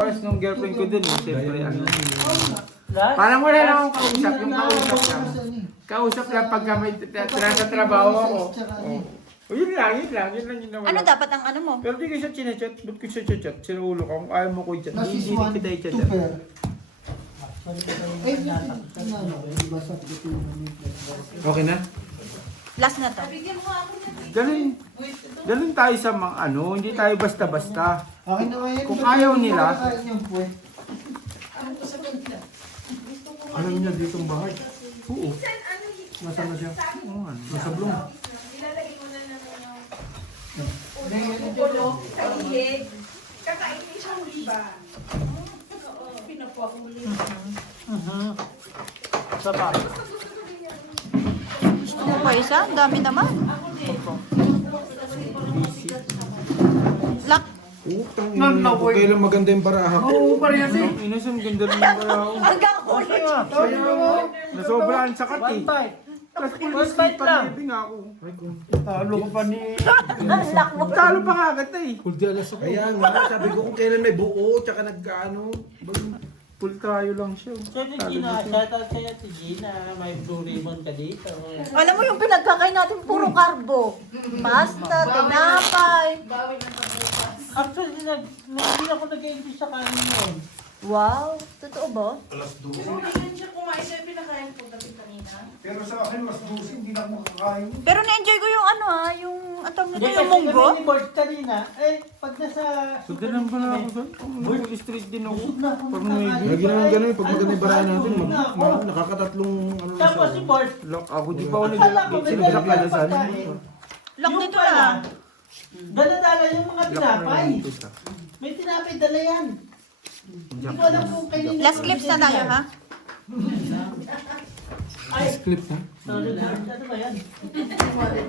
Tapos nung girlfriend ko dun, siyempre ano. Parang wala lang akong kausap, yung kausap lang. Kausap lang pagka may nasa trabaho ako. O yun lang yung nawala. Ano dapat ang ano mo? Pero di ko siya chinachat, ba't ko siya chat? Sinuulo ko, kung ayaw mo ko i-chat, Last is hindi 1, kita 2 i-chat. pair. Okay na? Last na to. Ganun tayo sa mga ano, hindi tayo basta-basta. Akin na ngayon. Kung ayaw nila. Alam niya dito ang bahay. Oo. Nasaan na siya? Oo, ano. Nasa Blum. Ilalagay mo na naman yung ulo sa ihig. Kakainin siyang liba. Oo, pinapuha ko muli. Gusto mo pa isa? Ang dami naman. Lock. Utang ina, kailan maganda yung baraha ko. Oo, parehas eh. Inasang ganda rin yung baraha ko. Hanggang ulit. Nasobrahan sa kat eh. Tapos First fight lang. nga ako. Talo ko pa ni... Lock mo. Talo pa nga agad eh. Kaya nga, sabi ko kung kailan may buo, tsaka nagkaano. Full tayo lang siya. So, si Gina, shoutout sa'yo si Gina, may blue ribbon ka dito. Alam mo yung pinagkakain natin puro karbo. Pasta, tinapay. Actually, hindi ako nag-enjoy sa kanin yun. Wow, totoo ba? Hindi siya kumain siya pinakain ko dati kanina. Pero sa akin, mas dusi, hindi na ako makakain. Pero na-enjoy ko yung ano yung atong nito Hindi yung munggo. Kasi kami ni kanina, pag nasa... So, ganun ba na ako doon? Full street din ako. Pag may Lagi naman ganun, pag maganda yung baraha natin, nakakatatlong ano na Tapos si Bart, lock ako. Di pa ako akala ko nag-lock. may Sino dala lock na sa ano? Lock yung dito pala, lang. dala-dala yung mga Lock tinapay. na ito. May tinapay dala yan. Hindi ko alam kung kayo Last clips na tayo ha. Ay, clip na. sorry, ano ba yan?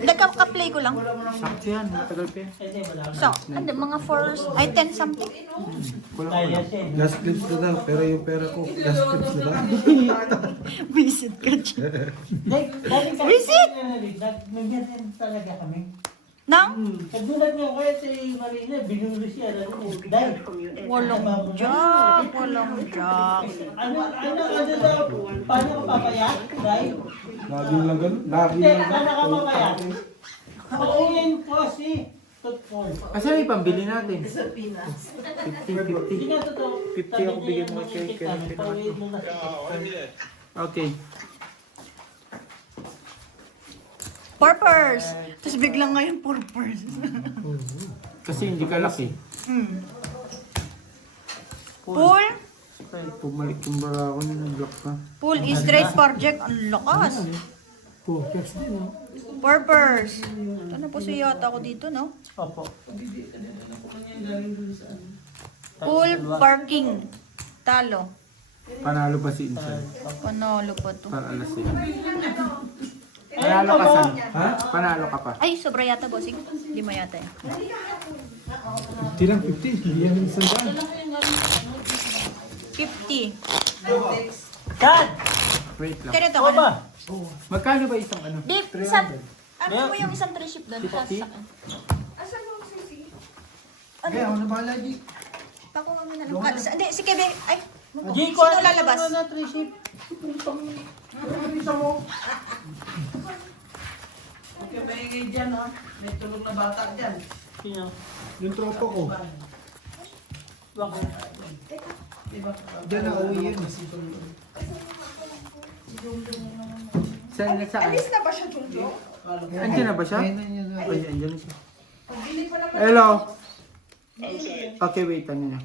Nagka-play ko lang. Sakto yan, matagal pa yan. Kasi wala. So, ano, mga 4, ay 10 something. Kulang Kaya kulang. siya. Last clips na lang, pero yung pera ko, last clips na lang. Visit ka dyan. Galing kasi Visit! Nagyan talaga kami. Nang? Kagulat nga kaya si Marina, binuli siya. Dahil, Walang jack, walang jack. ano daw, paano ka papayat? Dahil, Lagi lang ganun. Lagi hindi, lang paano ka papayat? Pauyin ko si Tutpol. Asan yung pambili natin? Sa Pinas. 50-50. Hindi nga totoo. 50 ako bigyan mo kay Kevin. Pauyin mo na. Okay. Purpose! Tapos biglang ngayon purpose. Kasi hindi ka laki. Pool? Pumalik yung bara ko yung block na. Pool is straight project. Ang lakas. Focus din, no? Purpose. Ano po siya yata ako dito, no? Opo. Pool parking. Talo. Panalo pa si Insan. Panalo pa to. Para alas yun. Panalo ka san? Ha? Panalo ka pa. Ay, sobra yata, bossing. Hindi mo yata eh. 50 lang, 50. Hindi yan isang daan. 50. Dad! Wait lang. Ganito Ano ka ba? Magkano ba isang ano? Dave, isang, ano mo yung isang triship doon? Sa 50? saan? Asan mo sisi? Ano? Kaya ako na bahala, G. Pakuha mo na lang. Hindi, si Kebe. Ay, Jay, sino lalabas? na triship? Okay, maingay dyan ha. May tulog na bata dyan. Sino? Yung tropa ko. Bakit? Diyan na uwi yun. Saan na saan? Alis na ba siya, Junjo? Andiyan na ba siya? Ayun na yun. Ay, andiyan na siya. Pagbili pa naman. Hello? Okay, wait. Ano na?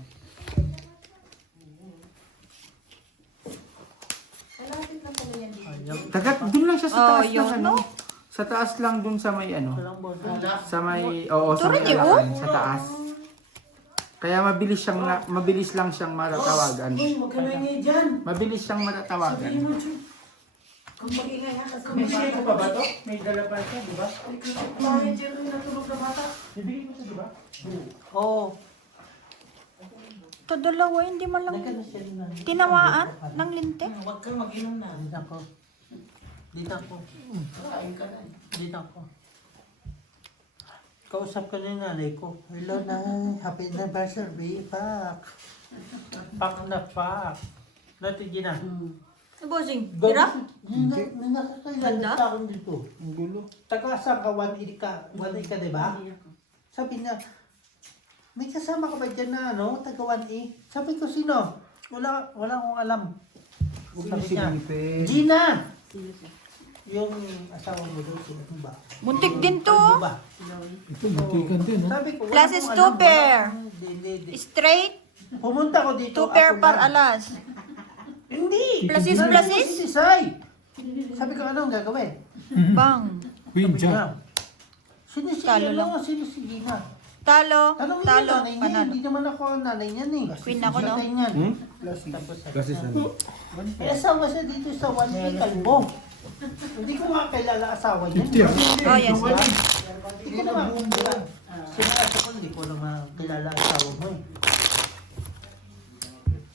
Malapit na pala yan dito. Tagat, dun lang siya sa Oh, taas yun, ng ano. no? Sa taas lang dun sa may ano. Walang boss. Sa may, oo, sa may Turin, eh, alakan, sa taas. Kaya mabilis lang siyang matatawagan. Huwag ka maingay dyan. Mabilis siyang matatawagan. Kung mag-ingay ha, kasi may Bibigay bata. ko pa ba to? May dala pa siya, di ba? Bakit dyan rin natulog na bata? Bibigay mo siya, di ba? Oo. Ito dalawa, hindi man lang Nagkano siya rin na. tinawaan ng linte. Huwag kang mag-inom na. Dito ako. Dito ako. Kain ka na. Dito ako. Kausap ka na yung nanay ko. Hello, Nay. Happy anniversary. Back. Pak na pak. Natin na. Bossing, hirap? May nakakailan Ganda? sa akin dito. Ang gulo. Taga-asa ka, 1 ka, di ba? Sabi niya, may kasama ka ba dyan na ano, taga 1A? Sabi ko, sino? Wala akong alam. Sabi niya, Gina! Yung asawa mo doon, ano ba? Muntik din to. Ano ba? Ito, matikan din, no? Sabi ko, wala Classes akong 2 alam, pair. Hindi. Straight, Pumunta ko dito. 2 pair ako par lang. alas. Hindi! Plasis, Sabi ko, plasis? si Tisay. Sabi ko, ano ang gagawin? Bang. Queen Sabi Jack. niya, sino si Talo Gina? lang. Sino si Gina? Talo, Tanong niya talo, nanay niya, panalo. hindi naman ako ang nanay niyan eh. Queen ako, no? Tatay niyan. Hmm? Tapos, Kasi ano? eh, asawa siya dito sa 1A Kalbo. Hindi ko nga kilala asawa niyan. 50 ah. Oh, yes. Hindi ko naman kilala. Sinasa ko, hindi ko naman kilala asawa mo eh.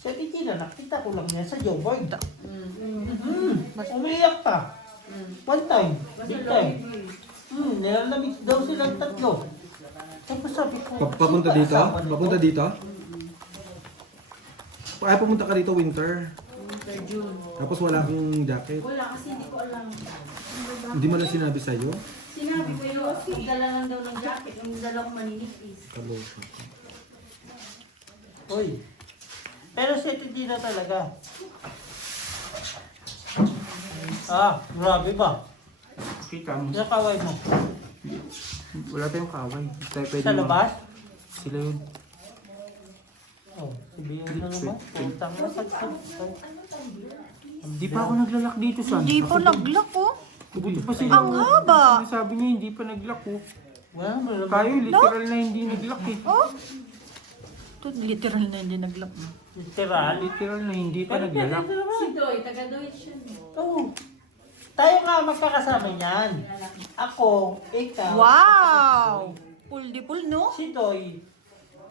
Sabi Gina, nakita ko lang niya sa Joboy. Umiyak pa. One time, big time. Nilalamig daw silang tatlo. Tapos sabi ko, Papunta "Sino ba dito? asawa nito?" Papunta dito? Ay, pumunta ka dito winter. Tapos wala akong jacket. Wala kasi hindi ko alam. Hindi mo lang sinabi sa'yo. Sinabi ko yung magdala lang daw ng jacket, yung dala ko maninipis. Kaloka. Uy. Pero si hindi na talaga. Grabe ba? Kita mo. Sa kaway mo. Wala tayong kaway. Tayo pwede Sa labas? Sila yun. Oh, sabihin mo naman. Putang na Hindi pa ako naglalak dito, San. Hindi po naglock, oh. Buti pa sila. Ang haba. Sabi niya, hindi pa naglak, oh. Wala mo naman. Tayo, literal na hindi naglak, eh. Oh. Ito, literal na hindi naglock. Literal. Literal na hindi pa naglalak. Si Doy, taga-Doy siya. Oo. Tayo nga magkakasama niyan. Ako, ikaw, Wow! Full di full, no? si Doy.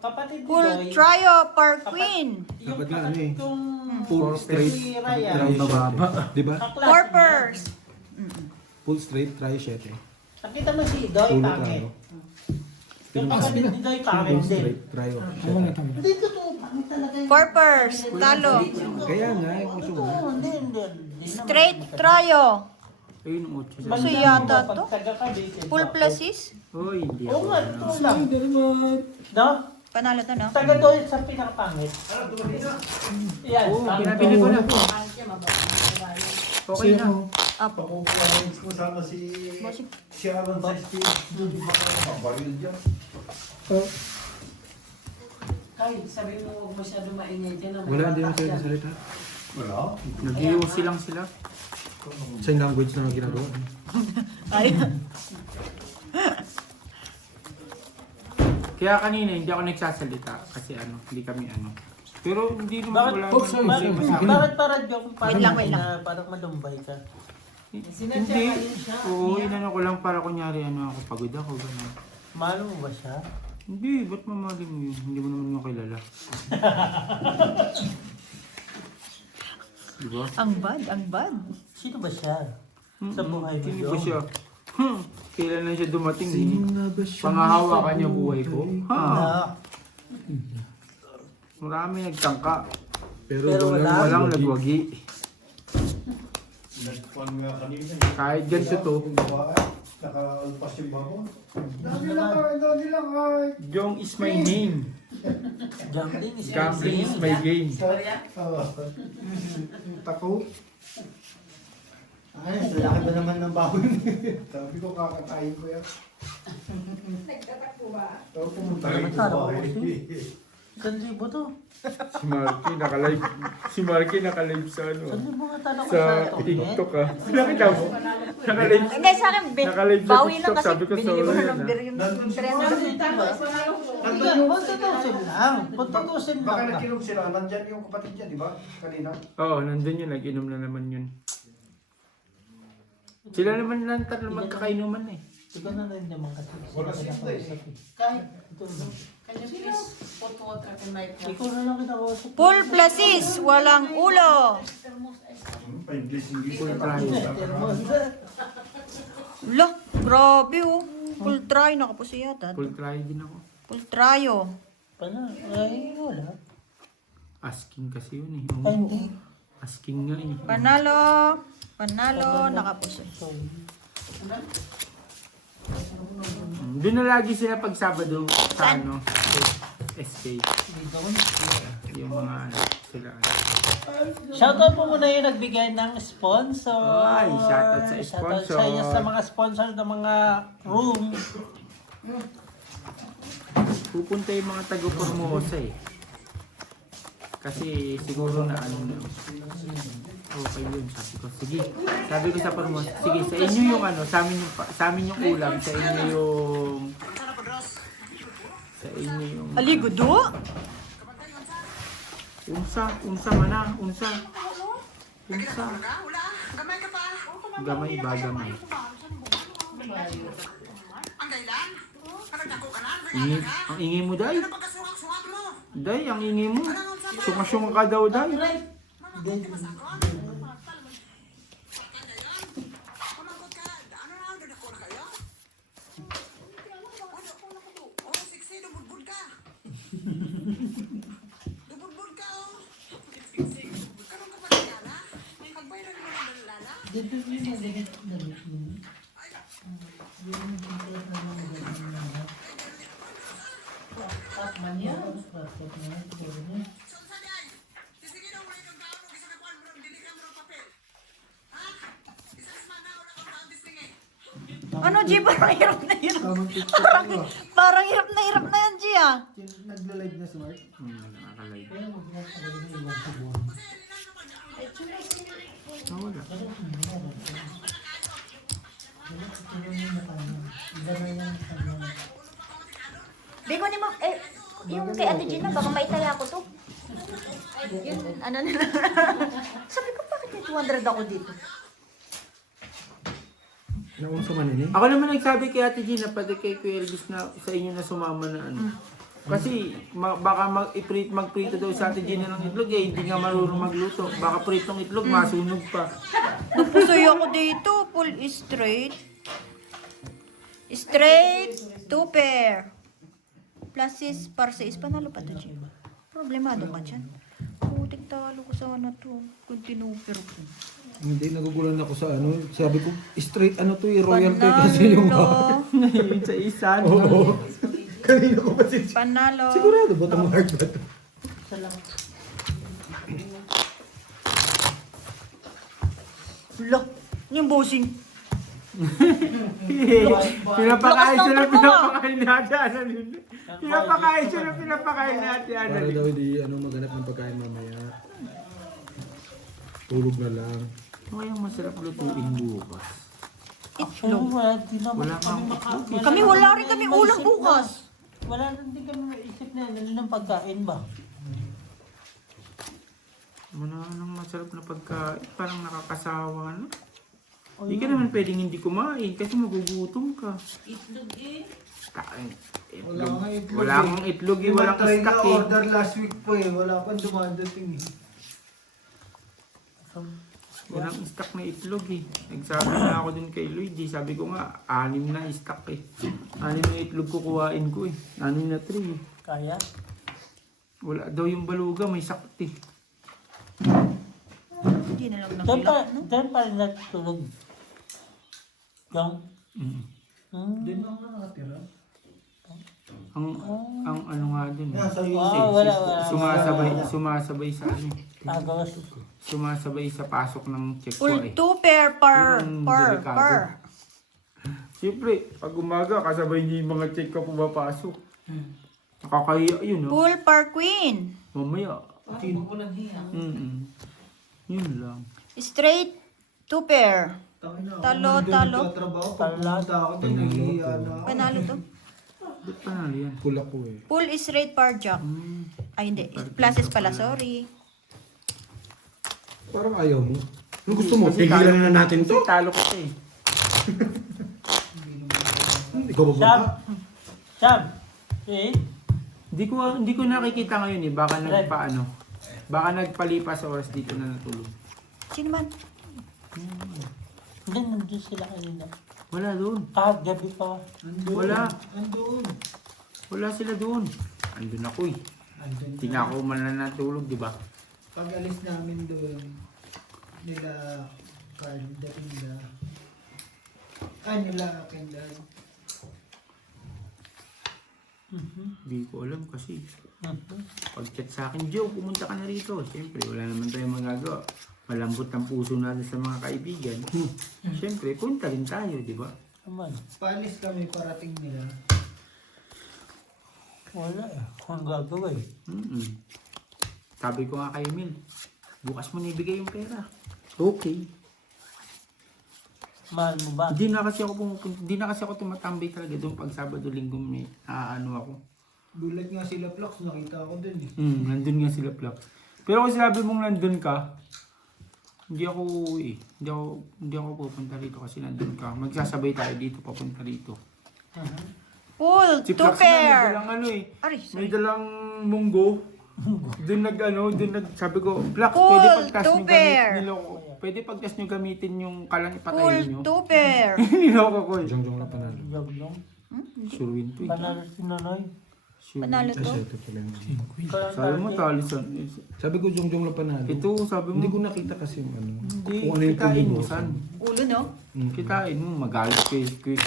Kapatid ni Full Doy. trio per queen. Yung Dapat nga ano eh. kapatid kong Full straight. si Ryan. Try 7. Diba? Kaklase Four niya. pairs. Full straight, try 7. Nakita mo si Doy, Pulo pangit. tayo. Yung kapatid ni Doy, pangit Full din. straight, try 7. Hindi totoo, pangit talaga yun. 4 pairs. Talo. Kaya nga, yung gusto mo. Oo, hindi. Straight trio. Ayun, ang utso. Gusto yata to? Full Full pluses. Hoy, hindi Oo ako. nga, totoo lang. No? Panalo to, no? Taga Doy sa pinakapangit. Yan, Oo, pangit pinabili ko to. na. Okay na. Apo. Pakukuhain ko sana si Sharon sa stage. Doon makabaril dyan. Kahit sabi mo huwag masyado maingay dyan. Wala, hindi mo kayo salita. Wala. Nag-iusi lang sila. Sign language na ginagawa. Ay. Kaya kanina hindi ako nagsasalita kasi hindi kami Pero hindi naman Bakit? wala Oh, naman sorry, problema sorry. sa akin. Bakit parang joke? Parang Wait lang, wait lang. Parang madumbay ka. Sinadya Hindi. ka yun siya. Oo, inano ko lang para kunyari ako, pagod ako, gano'n. Mahal mo ba siya? Hindi, ba't mamahalin mo yun? Hindi mo naman yung kilala. Diba? Ang bad, ang bad. Sino ba siya? Sa buhay mo Sino yun? ba siya? Kailan na siya dumating eh? Sino ba siya? Pangahawakan niya buhay ko? Ha? Ah, Marami nagtangka. Pero Pero wala. Walang nagwagi. Nagpuan mo nga kanina. Kahit ganito to, Yung babae, nakalpas yung babo. Dami lang ay. Jong is my name. Gambling is Gambling is my game. Yung tako. Ay, sa laki ba naman ng baon? Sabi ko, kakatayin ko yan. Nagtatakbo ba? So, pumunta Ano rin ba, ko ano bahay. 1,000 to. Si Marky nakalive sa 1,000 nga tanong ko sa sa TikTok Nakita mo? Nakalive. Hindi, sa akin, Nakalive sa bawi lang TikTok, kasi sabi ko, binili ko sorry na na. ng beer yung trend. Hindi, 1,000 lang. 1,000 Baka lang. nagkinom sila, nandyan yung kapatid niya, di ba? Kanina. Oo, nandun yun. Nag-inom na naman yun. Sila naman lang tatlo magkakainuman eh. Ikaw na rin naman kasi. Wala siya eh. Kahit, Ito lang. can you please put water in my cup? Ikaw na lang kinakausap. Full pluses, walang ulo. Pa-English-English. Full try. Lo, grabe oh. Full try, nakapusi yata. Full try din ako. Full tryo. Paano? Ay, wala. Asking kasi yun eh. Ay, hindi. Asking nga eh. Panalo. Panalo. Nakapuso. Sorry. Doon na lagi sila pag Sabado sa Saan? ano, SK. Yung mga ano, sila. Shoutout po muna yung nagbigay ng sponsor. Ay, shoutout sa Shoutout sponsor. sa iyo sa mga sponsor ng mga room. Pupunta yung mga taga-Formosa eh. Kasi siguro na ano na. Okay yun, sabi ko. Sige, sabi ko sa Formosa. Sige, sa inyo yung ano, sa amin yung ulam, sa inyo yung... Sa inyo yung... Aligudo? Unsa mana, unsa. Gamay ba gamay? Ang ingay mo, Day. Day, ang ingay mo. Sunga-sunga ka daw, Day. Ano, G? Parang hirap na hirap. Parang hirap na yan, G ah. Nagla-live na smart. Nakakalive. Wala. Bigo ni Ma'am, yung kay Ate Gina, baka maitaya ko to. Yun, ano nila. Sabi ko, bakit may 200 ako dito? Naunsa man ini. Ako naman nagsabi kay Ate Gina, pati kay Kuya Elvis na sa inyo na sumama na ano. Kasi baka magprito daw sa Ate Gina ng itlog eh, hindi nga marunong magluto. Baka pritong itlog, masunog pa. Nagpusoy ako dito, full straight. Straight, 2 pair. Plus 6, par 6, panalo pa to, G. Problemado ka dyan. Putik talo ko sa ano to. Continue pero ko. Hindi, nagugulan ako sa ano. Sabi ko, straight ano to eh, royalty kasi yung... Panalo. Sa isa. Oo. Kanina ko pa sin... Panalo. Sigurado ba itong heart ba ito? Lo, yung bossing. Pinapakain siya ng Lakas ng pinapakain natin. Ano yun? Pinapakain siya ng pinapakain natin. Ano Para yun? daw hindi ano maghanap ng pagkain mamaya. Tulog na lang. Ano kayang masarap lutuin bukas? Itlog. Wala kang itlog eh. Kami wala rin kami ulam bukas. Wala rin din kami maisip na ano ng pagkain ba? Wala nang masarap na pagkain. Parang nakakasawa na. Hindi ka naman pwedeng hindi kumain kasi magugutom ka. Itlog eh. Kain. Wala Itlog. nga itlog Wala eh. akong itlog eh. Walang Try stock na eh. order last week po eh. Wala pang dumadating eh. Walang stock na itlog eh. Nagsabi na ako dun kay Lloyd eh. Sabi ko nga, 6 na stock eh. 6 na itlog kukuhain ko eh. 6 na 3 eh. Kaya? Wala daw yung baluga, may sakit eh. Hindi na lang nakilap. Doon pa rin natulog. Yung? Doon lang na nakatira. Ang ano nga dun eh. Nasa Wala. Sumasabay sa ano eh. Agos. Sumasabay sa pasok ng check ko Full eh. 2 pair per. Yun ang Per. delikado. Per. Siyempre, pag umaga, kasabay niyo yung mga check ko pumapasok. Nakakaya yun, no? Full per queen. Mamaya. Parang ko lang hiya. Yun lang. Straight 2 pair. Talo, talo. Pagpunta ako doon, nahihiya na ako. Panalo to. Ba't panalo yan? Kulak ko eh. Full straight par jack. Ay hindi. Pluses pala, sorry. Parang ayaw mo. Ano gusto mo? Tigilan na natin to? Kasi talo ko siya eh. Ikaw ba ba? Sab. Eh? Hindi ko nakikita ngayon eh. Baka nagpaano. Baka nagpalipas sa oras dito na natulog. Sino man? Hindi, nandun sila kanina. Wala doon. Kahit gabi pa. Wala. Andun. Wala sila doon. Andun ako eh. Andun Hindi nga ako man na natulog, di ba? Pag alis namin doon, nila Carl, Darinda, nila Kendall. Hindi ko alam kasi. Pag-chat sa akin, Joe, pumunta ka na rito. Siyempre, wala naman tayong magagawa. Malambot ang puso natin sa mga kaibigan. Siyempre, punta rin tayo, di ba? Naman. Paalis kami, parating nila. Wala eh. Kung gagawin. Sabi ko nga kay Emil, bukas mo nibigay yung pera. Okay. Mahal mo ba? Hindi na kasi ako pumupunta, hindi na kasi ako tumatambay talaga doon pag Sabado Linggo may ano ako. Gulat nga sila Plax, nakita ko doon eh. Nandun nga sila Plak. Pero kung sinabi mong nandun ka, hindi ako hindi ako pupunta rito kasi nandun ka. Magsasabay tayo dito papunta rito. Pool, Si 2 Plak may pair. dalang ano eh. Aray, May sorry. dalang munggo. Doon sabi ko, Plak, Cool, pwede pagtas nyo two-pair. pwede pagtas nyo gamitin yung kalang Pool, ipatayin nyo. 2 pair. Niloko ko eh. Jongjong lang panalo. Joglong. Surwin to eh. Panalo si Nonoy. Sure. Panalo to. Ito pala yung... Sabi mo, talisan. Sabi ko Jongjong lang panalo. Ito, sabi mo. Hindi ko nakita kasi yung ano. Hindi, Kung ano yung kitain mo, pagbubusan. san? Ulo, no? Kitain mo, magalit kay Quick.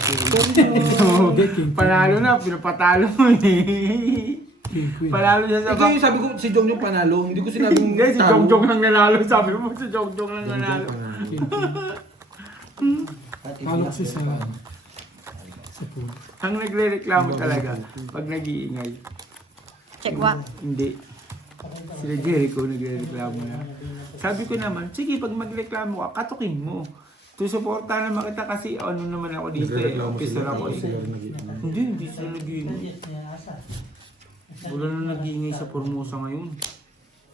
Panalo na, pinapatalo mo eh. Panalo siya sa Ikaw yung sabi ko si Jongjong panalo. Hindi ko sinabing Hindi, si talo. Jongjong lang nanalo. Sabi mo, si Jongjong lang nanalo. Paano kasi sa... Ang nagre-reklamo talaga, pag nag-iingay. Check what? Hindi. Sila Jericho nagre-reklamo na. Sabi ko naman, sige, pag magreklamo ka, katukin mo. Susuporta naman kita kasi ano naman ako dito eh. Officer ako eh. Hindi sila nag-iingay. Wala na nag-iingay sa Formosa ngayon.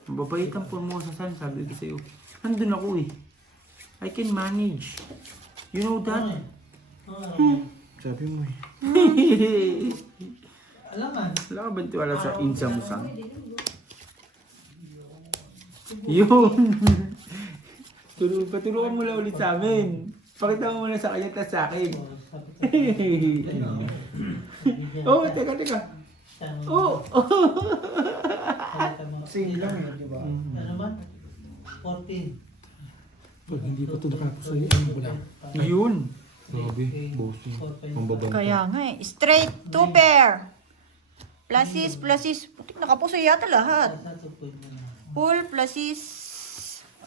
Mababait ang Formosa, san? Sabi ko sa'yo. Nandun ako eh. I can manage. You know that? Sabi mo eh. Alaman. Wala ka ba tiwala sa insa mo, san? Yun. Patulungan mo lang ulit sa amin. Pakita mo muna sa kanya at sa akin. Oh, teka. Oh. Same lang eh, di ba? Ano ba? 14. Pag hindi pa ito nakapos ay ano ko lang. Yun. Grabe, bossing. Pambabang. Kaya nga eh. Straight, 2 pair. Pluses. Putik, nakapusoy yata lahat. Pool, pluses.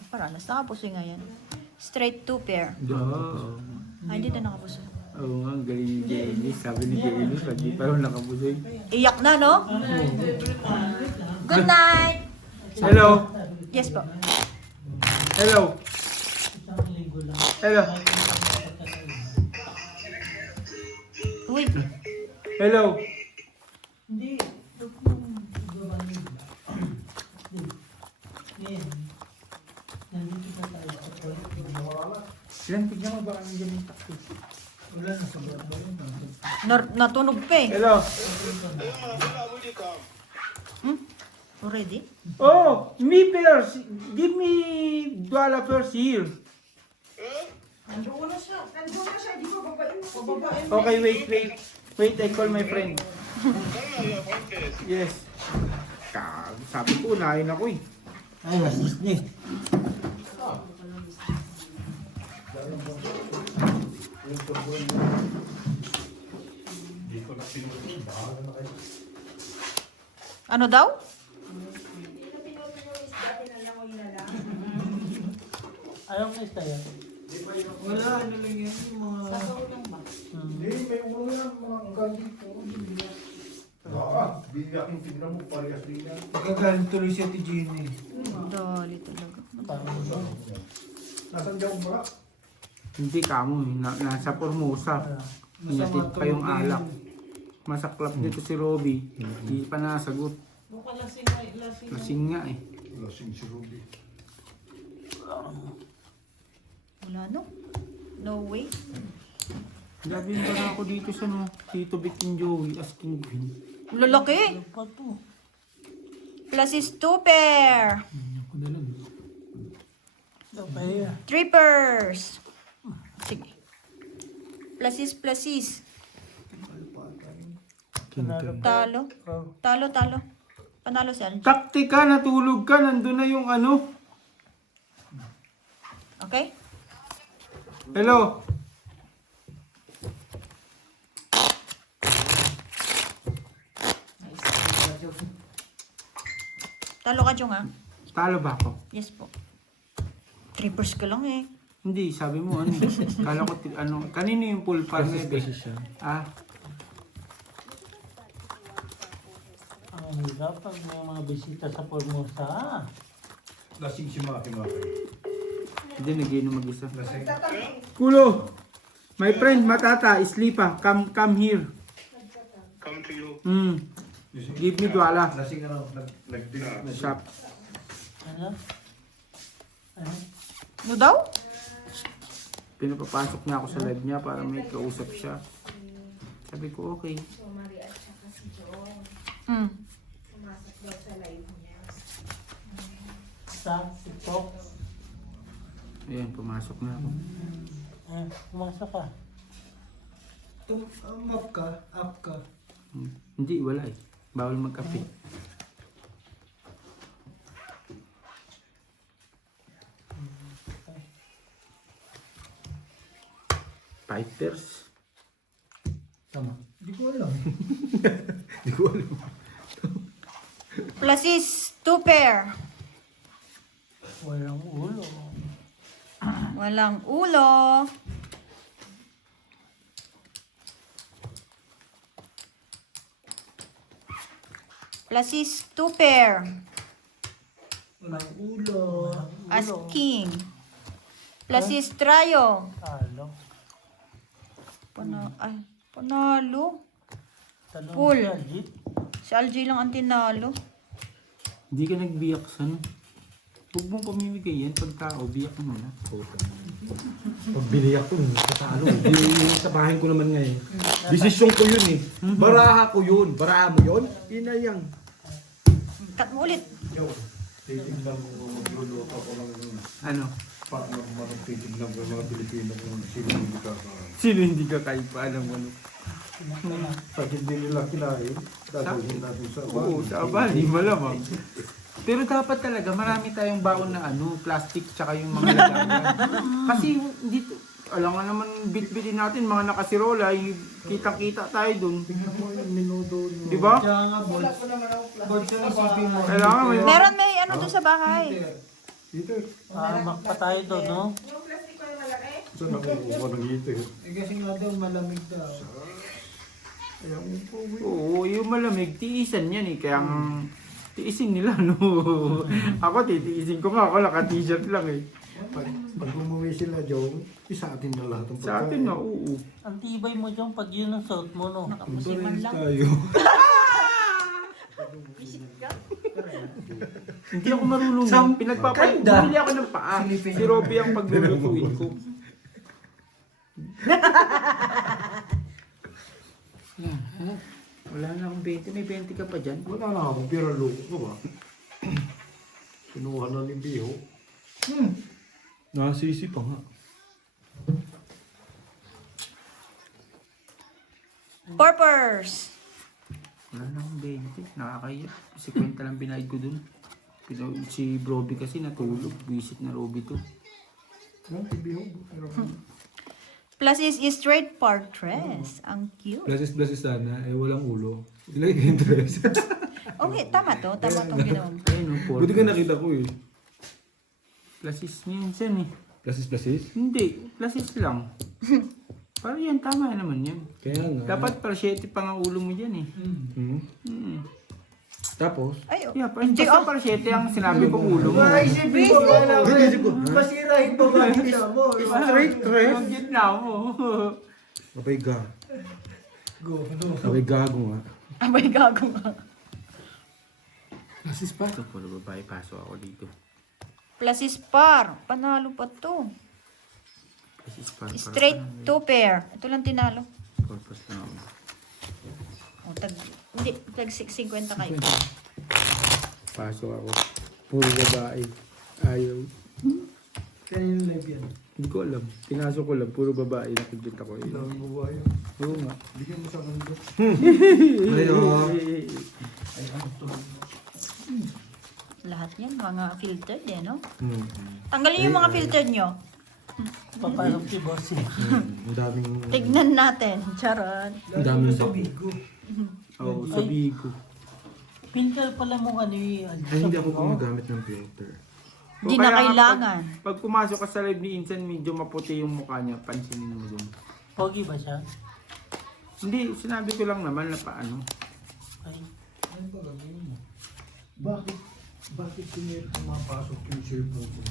Para, nasa nakapusoy nga yan. Straight, 2 pair. Ay, hindi na nakapusoy. Oo nga, ang galing ni Jenny. Sabi ni Jenny, pag di pa rin nakabusoy. Iyak na, no? Good night! Hello? Yes po. Hello? Hello? Uy, Hello? Hindi. Nandito pa tayo sa point. Silang tignan mo baka nandiyan yung taxi. Wala na sa ba yun? natunog pa eh. Hello? Already? Oh, me first. Give me $1 first here. Nandun na siya, di ba babain mo? Okay, wait. Wait, I call my friend. Yes. Sabi ko, unahin ako eh. Ay, wasis niya. Ano daw? Ayaw na isa yan. Wala, ano lang yan, yung mga... Hindi, may ulam, mga gandhi po. Biyak yung tignan mo, parehas din yan. Nagagalit tuloy siya ti Jenny. Dali talaga. Nasaan dyan ba? Hindi kamo eh. Nasa Formosa. Hinatid pa yung alak. Masaklap dito si Robby. Hindi pa nasagot. Mukhang lasing. Lasing nga eh. Lasing si Ruby. Wala no? No way. Labi ba na ako dito sa no? Tito Vic and Joey asking Queen. Lalaki. Pato. Plus is 2 pair. Pahiya. 3 pairs. Sige. Pluses. Panalo. Talo. Panalo si Algie. Taktika, natulog ka, nandun na yung ano. Okay? Hello? Talo ka, Jong, ha? Talo ba ako? Yes po. Trippers ka lang eh. Hindi, sabi mo ano. Kala ko, ano, kanino yung full par na Kasi siya. Ah, Ang hirap pag may mga bisita sa Formosa. Lasing si Maki. hindi, nagiinom mag-isa. Lasing. Kulo! My friend, Matata, Islipa, come here. Come to you. Give me duala. Lasing ano, nag-drink na siya. Shop. Ano? Ano? No daw? Pinapapasok niya ako sa live niya para may kausap siya. Sabi ko, okay. So, Maria at saka si John. Hmm. Pumasok daw sa live niya. Sa TikTok. Ayan, pumasok na ako. Pumasok ka. Up ka. Hindi, wala eh. Bawal magkape. Fighters. Tama. Hindi ko alam. Hindi ko alam. Plus is 2 pair. Walang ulo. Walang ulo. Plus is 2 pair. Walang ulo. As king. Plus is trio. Talo. Panalo. Talong Full. si Algie. Si Algie lang ang tinalo. Hindi ka nagbiyak san. Huwag mong pamimigay yan pag tao, biyak mo na. Pag biniyak ko, patalo. Sa bahay ko naman ngayon. Desisyon ko yun eh. Baraha ko yun. Baraha mo yun? Inayang. Cut mo ulit. Titignan mo, magluluto ko lang yung Ano? paano titignan ko yung mga Pilipino kung sino hindi kakain. Sino hindi ka kahit paano ano? Pag hindi nila kinain, dadalhin natin sa Oo, sa abali, malamang. Pero dapat talaga marami tayong baon na ano, plastic tsaka yung mga lagayan. Kasi dito, alam nga naman bit-bitin natin mga nakasirola, kita-kita tayo dun. Tingnan mo yung minuto. Di ba? Kaya nga, board. Board ka isipin mo. Kailangan may... Meron may ano doon sa bahay. Dito, Makpa tayo to, no? Yung plastic ko na malaki. saan nakukuha ng hito eh. Kasi nga daw malamig daw. Oo, yung malamig, tiisan yan eh. Kaya tiisin nila, no? Ako, titiisin ko nga. Ako, naka-t-shirt lang eh. Pag umuwi sila, Joe, isa atin na lahat ng Sa atin na, oo. Ang tibay mo dyan pag yun ang suot mo, no? Nakamusiman lang. Tayo. Hindi ako marunong yan. Pinagpapalili ako ng paa. Si Robby ang paglulutuin ko. Yan, ha? Wala na akong 20. May 20 ka pa dyan. Wala na akong pira loko ko ba? Kinuha na ni Biho. Nakasisi pa nga. Purpers. Wala na akong 20. Nakakaya. Si Kwenta lang binayad ko dun. Si Robby kasi natulog. Visit na Robby to. Yan, si Biho. Plus is straight portraits. Ang cute. Blasis sana, eh walang ulo. Ilagay ko yung dress. Okay, tama to. Tama tong ginawa. Ayun, no, Buti ka nakita ko eh. Plasis minsan eh. Blasis? Hindi, plasis lang. Parang yan, tama naman yan. Kaya nga. Dapat parsyete pa nga ulo mo dyan eh. Hmm. Tapos? Ay, Yeah, basta parsyete ang sinabi ko ulo mo. Isipin ko, masirahin pa ba kita mo? Straight dress. Yung gitna mo. Abay ga. Go, no. Abay gago nga. abay gago nga. Plasis pa? Ito po, babae, pasok ako dito. Plus is par. Panalo pa to. Plasis pa. Straight 2 pair. Ito lang tinalo. Purpose lang ako. O, hindi, tag 650 kayo. Pasok ako. Puro babae. Ayaw. Kanino live yan? Hindi ko alam. Pinasok ko lang. Puro babae. Nakikita ko. Ilang mo ba yun? Oo nga. Bigyan mo sa kanila. Ayaw. Lahat yan, mga filtered eh, no? Hmm. Tanggalin yung mga filtered nyo. Papalok si bossing. Ang daming... Tignan natin. Charot. Ang daming sa bako. bigo. Oo, sa Bigo. Filter pala mo ano yung... Ay, hindi ako gumagamit ng filter. Hindi O na kaya kailangan. Pag pumasok ka sa live ni Insan, medyo maputi yung mukha niya. Pansinin mo dun. Pogi ba siya? Hindi, sinabi ko lang naman na paano. Ay, Ano ba gagawin mo? Bakit sinir pumapasok yung cellphone ko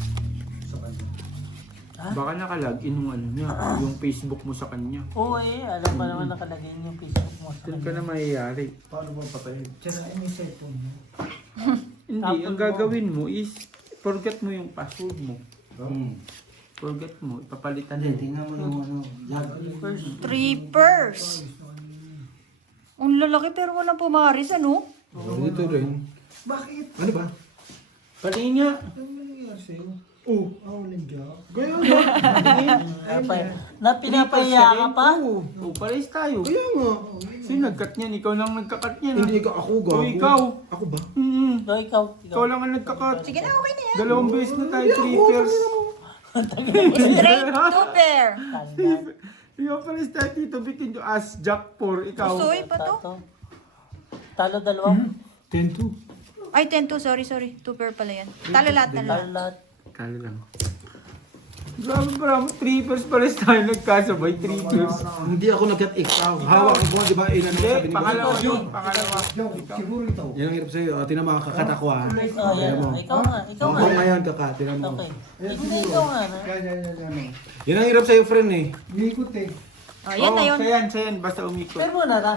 sa kanya? Baka nakalag-in yung ano niya, yung Facebook mo sa kanya. oo eh. Alam ba naman nakalagay yung Facebook mo sa Doon ka kanya. na mayayari. Paano ba patayin? Tsarain mo yung cellphone mo. Hindi, ang gagawin mo is, forget mo yung password mo. Hmm. Forget mo, ipapalitan mo. Tingnan mo yung ano. Trippers. Ang lalaki pero walang pumaris, ano? Dito rin. Bakit? Ano ba? Pali niya. Ano nangyayari sa'yo? Oh, Walang job. kaya nga. Na pinapahiya ka pa? Oo, pares tayo. Kaya nga. Sino nagkat niyan? Ikaw lang nagkakat niyan. Hindi ka ako gago. O ikaw. Ako ba? So, ikaw. Ikaw lang ang nagkakat. Sige na, okay na yan. Dalawang beses na tayo, trippers. Straight two pair. Ikaw pares tayo, Tito Vic, yung as Jack 4. Ikaw. Usoy pa to. Talo dalawa? 10-2. Ay, 10-2. Sorry. Two pair pala yan. Talo lahat. Talo lahat. Kala lang. Grabe parang trippers pares tayo nagkasabay, trippers. Hindi ako nagkat ikaw. Hawak ko, di ba? Ilan ang Hindi, sabi ni pangalawa Boss? yun. Pangalawa. Joke, siguro ito. Yan ang hirap sa'yo. Tinan mo, kakata ko ha. Oh, yan. Ikaw nga. Ikaw nga. Ako ngayon, kaka. Tinan mo. Okay. Hindi ikaw nga. no? Yan. Yan ang hirap sa'yo, friend eh. Umiikot eh. Oh, yan na yun. Siya yan, basta umikot. Pero muna na.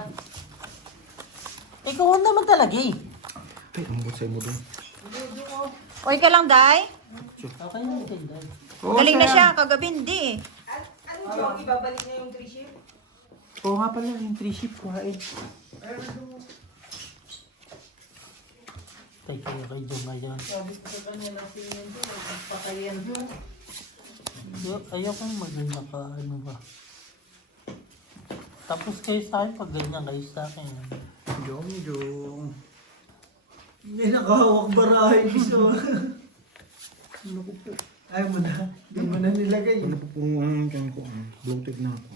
Ikaw naman talaga eh. Ay, ang sa'yo mo doon. Okay ka lang, Day? Okay na ito. Oo, Galing na siya. siya. Kagabi, hindi eh. Ano joke, ibabalik niya yung 3 shift? Oo nga pala, yung 3 ship kuhain. Tay kayo kay Jong ngayon. Sabi ko sa kanila, tingin ko, magpakayan doon. Ayokong maging naka ano ba. Tapos kayo sa akin pag ganyan kayo sa akin. Jong. May nakahawak barahay gusto. Ayaw mo na. Hindi mo na nilagay. Ano po kung ang kan ko? Bloated na ako.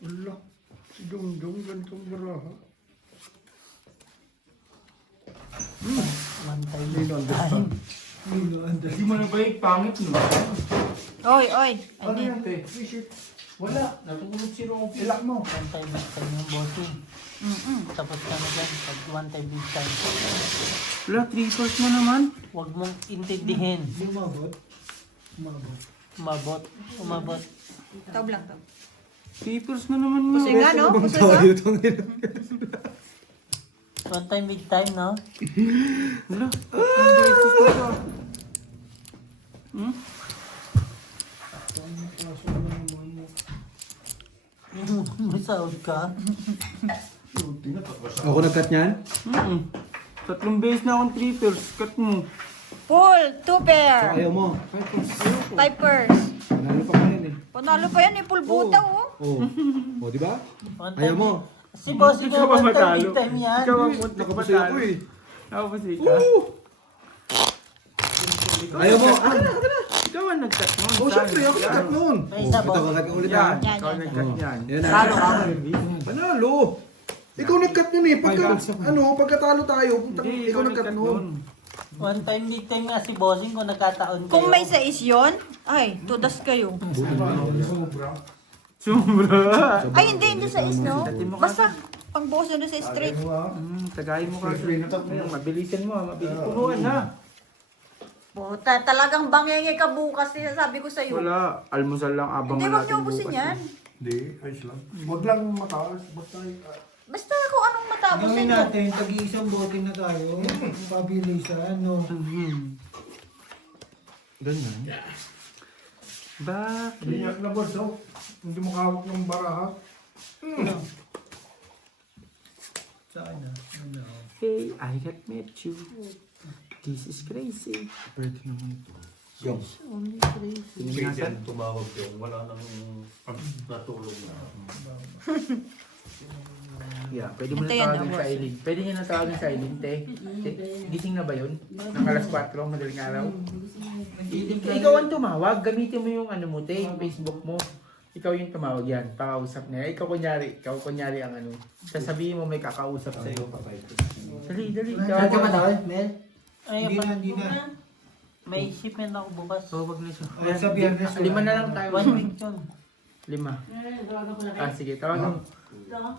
Wala. Si Jong, ganitong baraha. Mantay understand. Hindi mo na ba yung pangit no? Oy. Ano Ay, yan? T-shirt. Wala, natutulog si Rocky. Ilak mo. Mantay big time yung bossing. Tapos ka na dyan. Pag one time big time. Wala, trippers mo naman. Huwag mong intindihin. Lumabot. Umabot. Taob lang, taob. Trippers mo naman mo. Pusoy nga, no? Pusoy nga. One time big time, no? Wala, tatlong beses na to. Hmm? May sahod ka. Ako nagkat niyan? Tatlong beses na akong trippers. Cut mo. Full, two So, pair. ayaw mo. Five pairs. Panalo pa kayo eh. Panalo pa yan, eh. Full buta, oh. Oo. Oh, di ba? One Ayaw time mo. Si bossing Ikaw ko ba one time matalo? big time yan. Ikaw ang muntik Nakapasay ako matalo. eh. Nakapasay ka? Ayaw mo. Ikaw ang nag-cut mo. Oh, syempre, ako nagkat noon. May isa, Ito, boss. kakat ka ulit Yan, ha. Yan, ikaw yan, nag-cut yan. Yan na. Talo ka man. Panalo. Ikaw nagkat nun eh. Pagkatalo tayo, Hindi, ikaw nagkat nun. One time big time nga si bossing ko nagkataon kayo. Kung may sais yun, ay, tudas kayo. Sumra. Ay, hindi sais, no? Basta, pang buhos na sa straight. Tagayin mo ka. Mabilisan mo. Mabilis punuan na. Puta, talagang bangenge ka bukas, sabi ko sa'yo. Wala. Almusal lang abang Hindi, natin wag niyo ubusin bukas. yan. Hindi, ayos lang. Huwag lang mataas. Basta Basta kung anong matapos gawin nyo. natin, tag-iisang bote na tayo. Pabilisan, no? Ganyan. Bakit? Liyak na boss, oh. Hindi mo kawak ng baraha. Saan na? Ano? Hey, I got met you. This is crazy. Pwede naman ito. Only crazy. Ingatan. Tumawag yun, wala nang natulog na. Yeah, pwede mo na Ito yan, tawagin boss. sa Eileen. Pwede niya na tawagin sa Eileen, te. Gising na ba yun? Nang alas 4, madaling araw? Ikaw ang tumawag, gamitin mo yung ano mo, te, yung Facebook mo. Ikaw yung tumawag yan, pakausap niya. Ikaw kunyari ang ano. Sasabihin mo may kakausap sa'yo. Dali. Saan ka ba daw, Mel? Ay, Hindi na. may shipment ako bukas. So, wag na siya. Sa Biyernes, 5 na lang tayo. 1 week yun. 5. Sige, tawagan mo.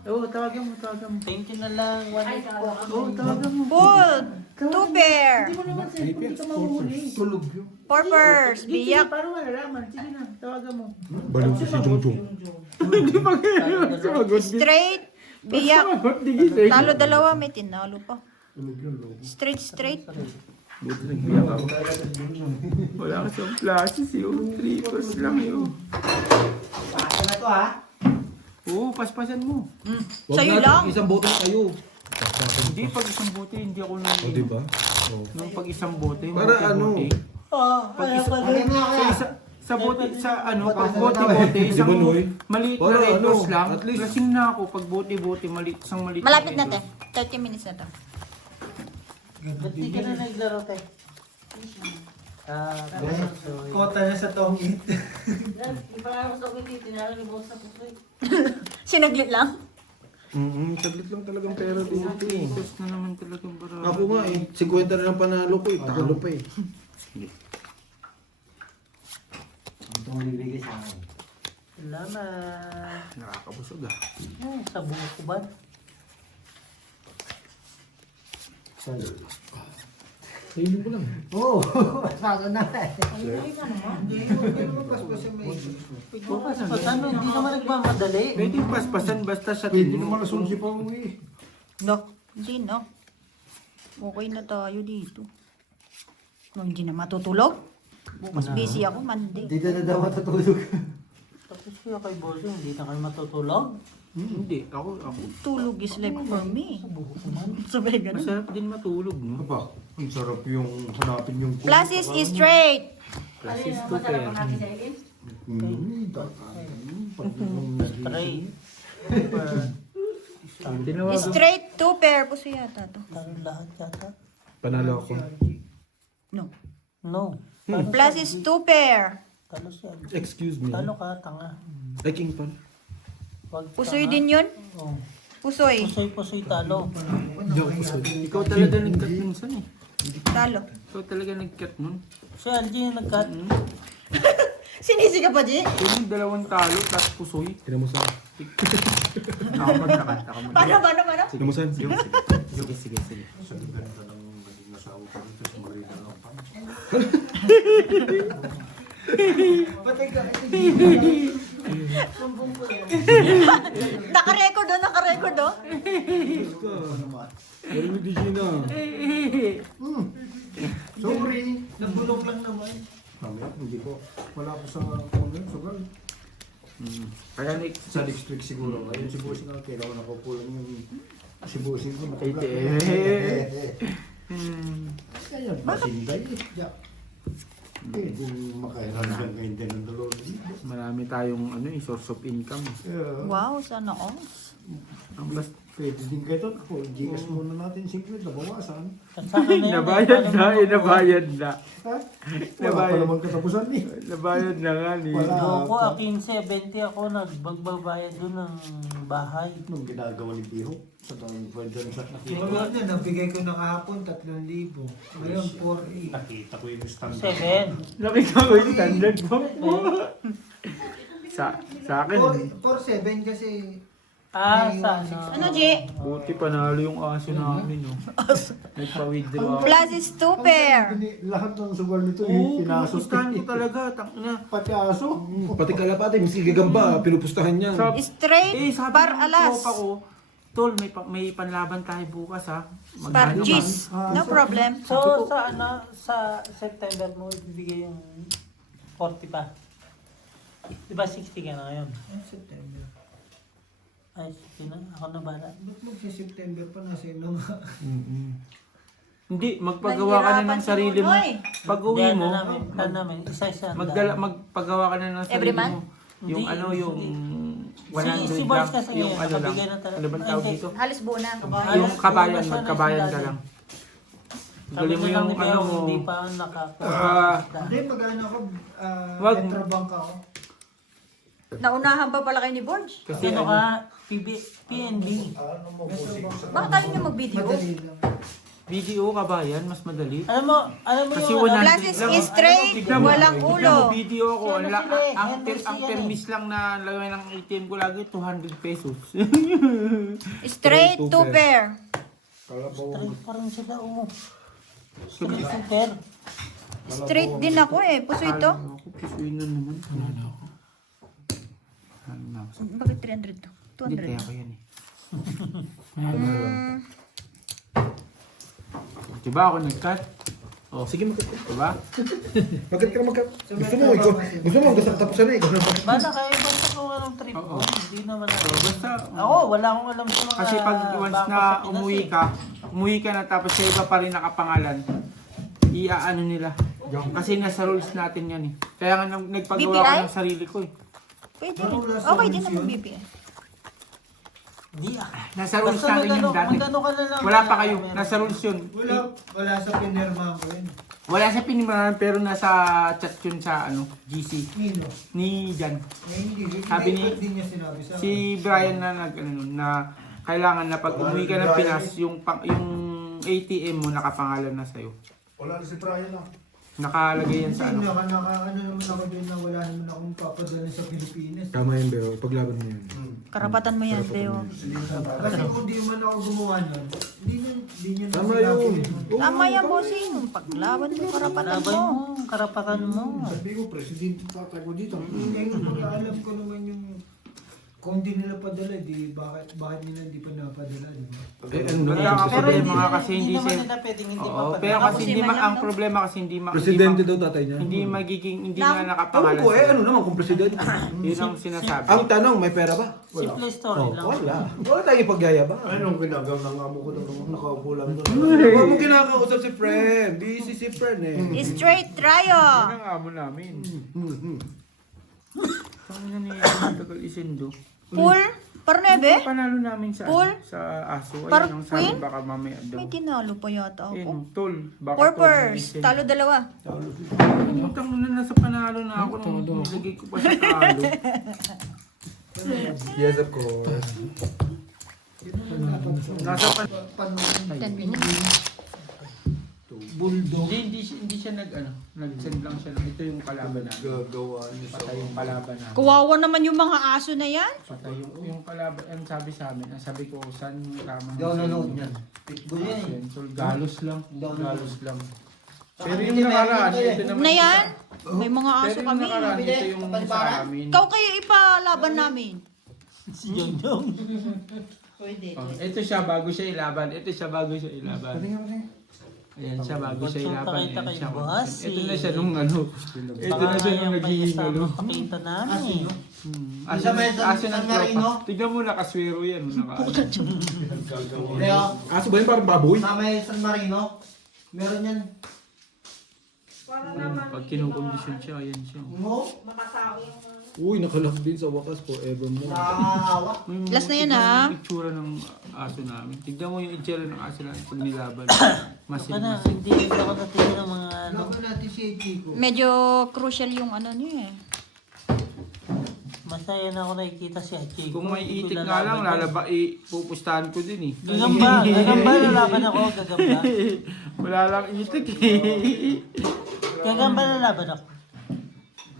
Oo, tawagan mo. 20 na lang, 1 week po. Oo, tawagan mo. Bull, 2 pair. tulog yun. 4 pairs, biyak. Paano malalaman? Sige na, tawagan mo. Baliw si Jungjung. Hindi pa kaya sumagot. Straight, biyak. Sumagot, di gising. Talo dalawa, may tinalo pa. Tulog yun, lolo. Straight. Buti nagbiyak ako. Wala ka sa plasis yun. 3 plus lang yun. Pasa na to, ha? Oo, paspasan mo. Sa'yo lang. Isang bote kayo. Hindi, pag isang bote, hindi ako nang... O, diba? Nung pag isang bote, Para ano? Pag sa bote, sa ano, pag bote-bote, Di isang ba, Noy? maliit na Para red ano, rose lang. at least- Lasing na ako pag bote-bote, isang maliit Malapit red na, te. rose. 30 minutes na to. Ba't di ka na naglaro, te? Kota na sa tongit. Di pa ako sa kundi, tinalo ni boss na pusoy. Sinaglit lang. Saglit lang talagang pera dito eh. Tapos na naman talagang para... Ako nga eh, 50 na lang panalo ko eh. Talo pa eh. Ito ang bibigay sa akin. Salamat. Nakakabusog ah. Ay, sa buhok ko ba? Kainin ko lang. Oo, bago na. Bukas pa, ano, hindi naman nagmamadali. Pwede paspasan basta sa Pwede tingin mo. naman asunsi pa uwi. No. Hindi na. Okay na tayo dito. No, hindi na matutulog. Bukas busy ako, Monday. Dito na daw matutulog. Tapos kaya kay boss, hindi na kayo matutulog. Hindi, ako. Tulog is like for me. Sabi ganun. Masarap din matulog, no? Aba, ang sarap yung hanapin yung... Pluses is straight. Plus is 2 pair. Try. Tinawagan. Straight 2 pair. Puso yata to. Talo lahat yata. Panalo ako. No. No. Pluses 2 pair. Talo siya. Excuse me. Talo ka, tanga. Ay, king pan. Wag Pusoy tanga. din yun? Oh. Pusoy. Pusoy, talo. Ikaw talaga nag-cut minsan eh. Talo. Ikaw talaga nag-cut nun. Si LG yung nag-cut. Sinisi ka pa, G? Yung 2 talo, tapos pusoy. Kinamusan. Ako mag-nakat. Ako mag-nakat. Paano? Kinamusan. Sige. Sa ganda ng maging nasawa ko dito sa Marina ng Pang. Naka-record oh. Pero hindi Gina. Sorry. Nabulok lang naman. Kami, hindi po. Wala po sa kung sugal. Kaya next. Sa district siguro. Ayun si Bossing ang kailangan ako po lang yung si Bossing ko matula. Kaya masinday. Eh, kung makailangan ngayon din ng dalawang libo. Marami tayong source of income. Yeah. Wow, sana all. Ang basta Pwede din kayo ito. Ako, GS muna natin simple na bawasan. Sa akin na yan. nabayad na. Ha? Wala pa naman katapusan eh. Nabayad na nga ni. Wala. Ako, 15, 20 ako nagbabayad doon ng bahay. Nung ginagawa ni Piho. Sa tanong pwede sa Wala na, nabigay ko na kahapon 3,000. Ngayon, 4,800. nakita ko yung standard. 7. Nakita ko yung standard mo. sa akin. 4,700 kasi... Sa ano? Ano, G? Buti panalo yung aso namin, no? Nagpa-withdraw ako. Pluses 2 pair. Lahat ng sugal nito Oo, pinasok pinupustahan ko talaga. Tangina. Pati aso. Pati kalapati, miski gagamba, pinupustahan niya. Straight sabi par ng alas. tropa ko, Tol, may panlaban tayo bukas ha. Par Magkano G's. No problem. So, sa September mo ibibigay yung 40 pa. Diba 60 ka na ngayon? September. Ay, 60 na. Ako na bala. Ba't magsi-September pa nasa ino nga? Hindi, magpagawa ka na ng sarili mo. Pag uwi Hindi, mo, plan namin, isa-isa. magpagawa ka na ng Every sarili month? mo. Yung Hindi, yung 100 si Boss lang. kasi Yung ngayon, ano lang. nakabigay na talaga. Ano bang tawag dito? Halos buo na. Yung kabayan, magkabayan ka lang. Sabi Galing mo niya lang yung ni Beo, ano mo. hindi pa nakakuha. Hindi, mag-ano ako, Wag. Metrobank ako. Naunahan pa pala kayo ni Borge. Kasi Sino ano, ka? PNB. Bakit tayo niyo mag-video? Madali lang. BDO kabayan, mas madali. Alam mo Kasi yung... 100 Classes lang. is straight, Tignan mo, walang tignan ulo. mo, video ako. Si ano sila eh, Ang, Henry ang siya permis lang na lagay ng ATM ko lagi, 200 pesos. Straight 2 pair. Straight pa rin sila, oh. Straight super. Straight din ako eh. Puso ito. Ako, pisuin na naman. Wala na ako. Ano na ako? Bakit 300 to? Hindi, 200. kaya ko yan eh. Diba ako nag-cut? Oh, Sige, magkat. diba? Magkat ka, magkat. Gusto mo, gusto ko tapos na eh. Ikaw na magkat. Bala kayo, basta kung anong trip ko. Oo. Hindi naman ako. So, basta, Ako, wala akong alam sa mga kasi pag once bangko na sa Pinas umuwi ka na tapos sa iba pa rin nakapangalan, iaano nila. Kasi nasa rules natin yan eh. Kaya nga nagpagawa ko BPI? ng sarili ko eh. Pwede rin. Okay din naman BPI. Hindi Nasa rules natin yun dati. Magano ka na lang. Wala pa kayo, nasa rules yun. Wala sa pinirma ko yun. Wala sa pinimarahan pero nasa chat yun sa GC. Nino. Ni Jan. Hindi, Sabi ni- hindi niya sinabi sa Si Brian na na kailangan na pag umuwi ka ng Pinas, yung ATM mo nakapangalan na sa'yo. Wala na si Brian na. Nakalagay yan sa Hindi, ano. ano naman ako dyan na wala naman akong papadala sa Pilipinas. Tama yun, Beo. Paglaban mo yun. Karapatan mo yan, Beo. Kasi kung di man ako gumawa nun, hindi niya Tama sinabi yun. yun. Tama yan, bossing. Paglaban mo, karapatan Labay mo. mo, karapatan mo. Sabi ko, presidente tatay ko dito. Hindi ko alam ko naman yung kung di nila padala, di bakit nila hindi pa napadala, di ba? Problema nga kasi hindi hindi naman siya. nila pwedeng hindi Oo, mapadala. pero kasi hindi Kasi ang no? problema kasi Presidente daw tatay niya. hindi magiging hindi Lang. nga Tawag nakapangalan. ko ano naman kung presidente. Yun ang sinasabi. Ang tanong, may pera ba? Simple story Oh, lang. wala. Wala tayong pagyayabang. Anong ginagawa ng amo ko nung nakaupo lang doon? Huwag mo kinakausap si friend. Busy si friend eh. Straight Yun tryo. ang amo namin. Ano ni tagal isindo? Pool. Parnebe. Panalo namin sa Pool? sa aso. Par Ayun ang sabi queen? baka mamaya daw. May tinalo pa yata ako. Ayun, tol. Baka Porpers. tol, Talo dalawa. Utang na nasa panalo na ako nung nilagay ko pa sa talo. Yes, of course. Nasa pan... 10 minutes. Hindi siya nag-send lang siya. Ito yung kalaban namin. Gagawa niya sa... Patay yung kalaban namin. Kawawa naman yung mga aso na yan. Patay yung kalaban. Ang sabi sa amin, ang sabi ko, saan yung tamang... Hindi ako nanood niyan. Pitbull yan eh. So, galos lang. Hindi ako Galos lang. Pero Hindi yung meron nakaraan, ito eh. ito naman. Na yan? May mga Pero aso yung kami. nakaraan, ito yung sa amin. Ikaw kayo ipalaban namin. Si Jong. Pwede. Oh, ito siya bago siya ilaban. Ito siya bago siya ilaban. Ayan siya bago siya ilaban. Konsulta Ayan kita siya. kay boss, Ito na eh. siya nung ano. Ito na siya nung naghihingalo. Pakita namin. Aso aso ng tropa. Tignan mo nakaswero yan. Naka Leo, Aso ba yun parang baboy? sa may San Marino, meron yan. Para naman Pag kinukondisyon siya, ayan siya. Mo, makatao yung Uy, nakalak din sa wakas forevermore. nakakahawa. Last na yan, Tignan mo ha? yung itsura ng aso namin. Tignan mo yung itsura ng aso namin pag nilaban. Masin, Baka na, masin. hindi ako natingin ng mga ano. Laban natin si Chico. Medyo crucial yung ano niya eh. Masaya na ako nakikita si Achiko. Kung may itik nga lang, pupustahan ko din eh. Gagamba. Gagamba lalaban ako. Gagamba. Wala lang itik eh. Gagamba lalaban ako.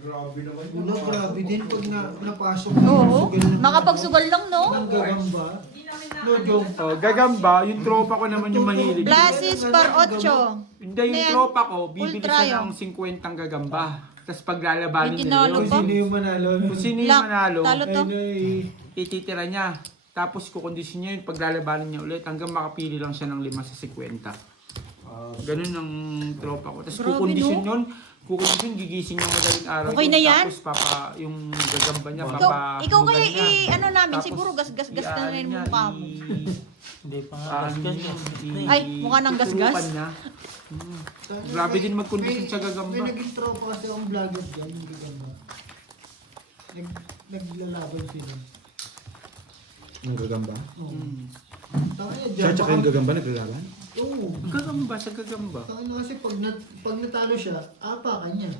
Ulo, grabe din pag napasok Oo. sugal ng- Makapagsugal lang, no? ng gagamba. hindi namin na No, Jong. Oh, gagamba, yung tropa ko naman yung mahilig. Blasis par 8. Hindi, yung Ayan. tropa ko, bibili Ultra siya yun. ng 50 gagamba. Tapos paglalabanin May nila tinalo yun. pa. Sino yung manalo? Kung sino yung Lock. manalo, Talo to. ititira niya. Tapos kukondisyon niya yun, paglalabanin niya ulit hanggang makapili lang siya ng 5 sa 50. Ganun ang tropa ko. Tapos Grabe, kukondisyon no? yun, kukondisyon, gigising niya madaling araw. Okay yun. na yan? Tapos yung gagamba niya, Ikaw kaya niya. ano namin, Tapos, siguro gas-gas-gas na i-ano rin niya, yung mukha mo. Hindi pa nga. Paano Gasgas niya, yan. Ay, mukha ng gasgas. tuturukan niya. Grabe din magkondisyon sa gagamba. May naging tropa kasi ang vlogger dyan, yung gagamba. Naglalaban sila. Ang gagamba? Tangina, Siya dyan tsaka yung gagamba naglalaban? Oo. Gagamba sa gagamba. Tangina kasi pag natalo siya, apakan niya.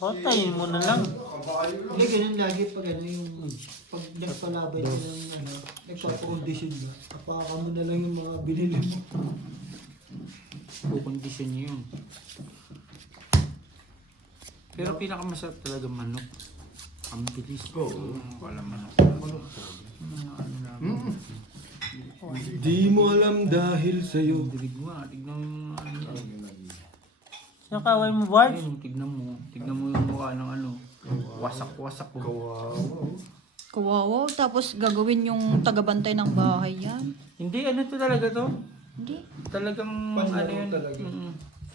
Tayin mo na lang. Hindi, ganun lagi pag ano yung pag nagpalabay ka ng ano, nagpa-audition ka, apakan mo na lang yung mga binili mo. Kukondisyon niyo yun. Pero pinakamasarap talaga manok. Ang bilis. Oo. Wala manok. Ano namin. Di mo alam dahil sa'yo. Dilig mo ah. Tignan mo yung ano. Yung kaway mo, Bart? Ayun, tignan mo. Tignan mo yung mukha ng ano. Wasak-wasak ko. Kawawa. Tapos gagawin yung tagabantay ng bahay yan. Hindi, ano to talaga to? Hindi. Talagang Panlaro ano yun. talaga.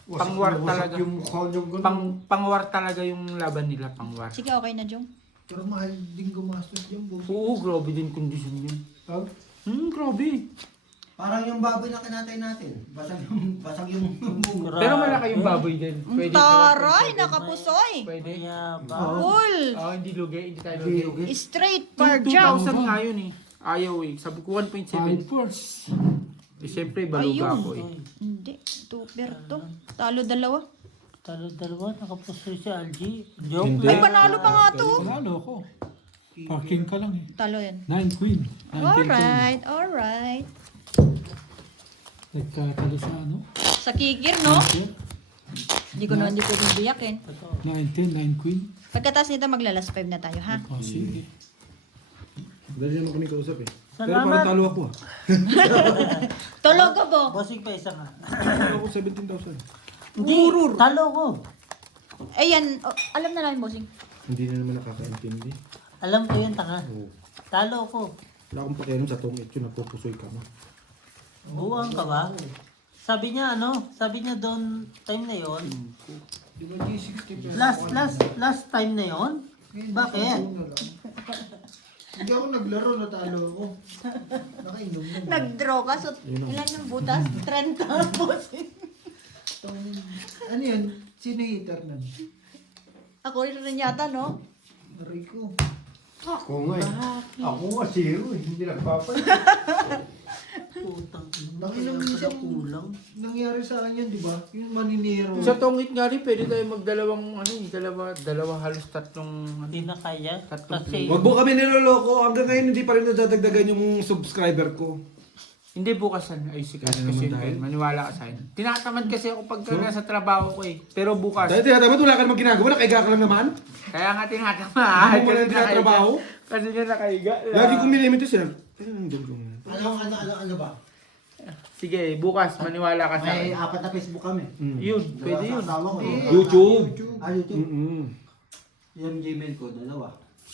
Pangwar talaga. Yung mukha niyong ganun. Pangwar talaga yung laban nila. Pangwar. Sige, okay na, Jong. Pero mahal din gumastos yung boss. Oo, grabe din kondisyon yun. Grabe. Parang yung baboy na kinatay natin. Basag yung bunga. Pero malaki yung baboy din. Pwede Taray, nakapusoy. Pwede. Kaya ba? Full. Hindi lugi. Hindi tayo lugi. Straight per jump. 2,000 nga yun eh. Ayaw eh. Sabi ko 1.7. First. Eh, siyempre, baluga Ayun. ako eh. Hindi. Tuper to. Talo dalawa. Dalawa, nakapusoy si Algie. Hindi. Joke Ay, lang. panalo pa nga to. Panalo ako. Parking ka lang eh. Talo yan. 9 queen. Alright, alright. Nagkatalo sa ano? Sa kikir, no? Hindi ko naman pwedeng biyakin. 9-10, 9 queen. Pagkatapos nito, maglalas 5 na tayo, ha? O sige. Dali naman kami kausap eh. Pero Salamat. parang talo ako ah. Tulog ka po. Bossing pa isa nga. Talo ako 17,000. Hindi, talo ko. Ayan, alam na namin, bossing. Hindi na naman nakakaintindi. Alam ko yun, tanga. Oo. Talo ko. Wala akong pakialam sa tong ito, napupusoy ka mo. Buwang ka ba? Sabi niya sabi niya doon time na yon. Di ba G60 pesos? Last time na yon. Bakit? Hindi ako naglaro, natalo ako. Nakainom na. Nag-draw ka, so ilan yung butas? 30, bossing. Ano yan? Sino hitter nun? Ako rin yata, no? Aray ko. Ako nga eh. Ako nga zero eh. Hindi nagpapay. Putang ina. Nakinom Kaya minsan pala kulang. nangyari sa akin yun, di ba? Yung maninero. Sa tongit nga rin, pwede tayo magdalawang ano eh. Dalawa halos tatlong ano. Hindi na kaya. Tatlong Kasi Wag mo kami niloloko. Hanggang ngayon hindi pa rin nadadagdagan yung subscriber ko. Hindi bukasan. Ay, sige. Kaya naman Kasi dahil. maniwala ka sa akin. Tinatamad kasi ako pagka nasa trabaho ko eh. Pero bukas. Dahil tinatamad, wala ka naman ginagawa. Nakaiga ka lang naman. Kaya nga tinatamad. Hindi mo lang tinatrabaho. Kasi nga nakaiga. Lagi kong minimit ito siya. Pero nandiyan ko nga. Ano ba? Sige, bukas maniwala ka sa May akin. 4 na Facebook kami. Yun, pwede yun. Asawa ko. YouTube. YouTube. Mm-mm. Yung Gmail ko, 2.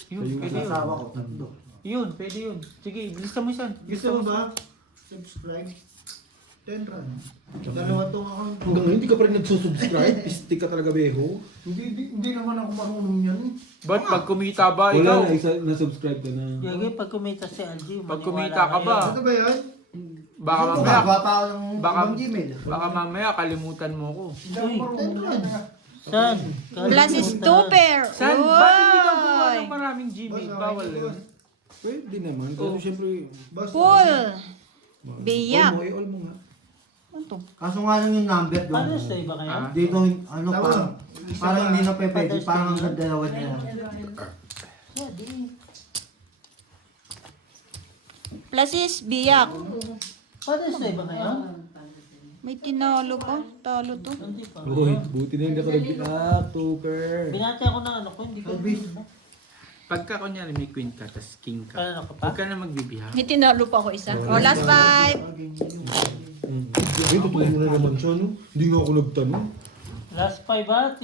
Yun, pwede yun. Asawa ko, 3. Yun, pwede yun. Sige, lista mo yan. Gusto mo ba? Subscribe. 10 run. Dalawa tong account ko. Hanggang ngayon hindi ka pa rin nagsusubscribe. Pistik ka talaga, beho. Hindi naman ako marunong yan. Ba't pag kumita ba, Wala ikaw? na, na-subscribe ka na. Yagi, pag kumita si Algie, Pag maniwala kumita ka ba? Ano ba yan? Baka mamaya, Gagawa pa ako ng Baka- ibang Gmail. baka mamaya kalimutan mo ko. Hindi ako marunong yan. Saan? Plus is 2 pair. San? Ba't hindi ka gumawa Uy! ng maraming Gmail? Bawal yun. Pwede naman. Pero siyempre, Boss, Full. all Biyak. mo, all mo nga. Ano to? Kaso nga lang yung number doon. Paano sa iba kayo? Ah. Dito, ano Tama. parang hindi na pwede. Parang hanggang dalawa niya. Plus is biyak. Paano sa iba kayo? May tinalo pa. Talo to. Hindi pa. Uy, buti na hindi ako nag-up, Tuper. Binati ako ng ano ko, hindi ko. Pagka kunyari may queen ka, tas king ka, Paano ka pa? huwag ka na magbibihak. May tinalo pa ako isa. Oh, last 5. Ay, totoo mo na naman siya, no? Hindi nga ako nagtanong. Last 5 ba?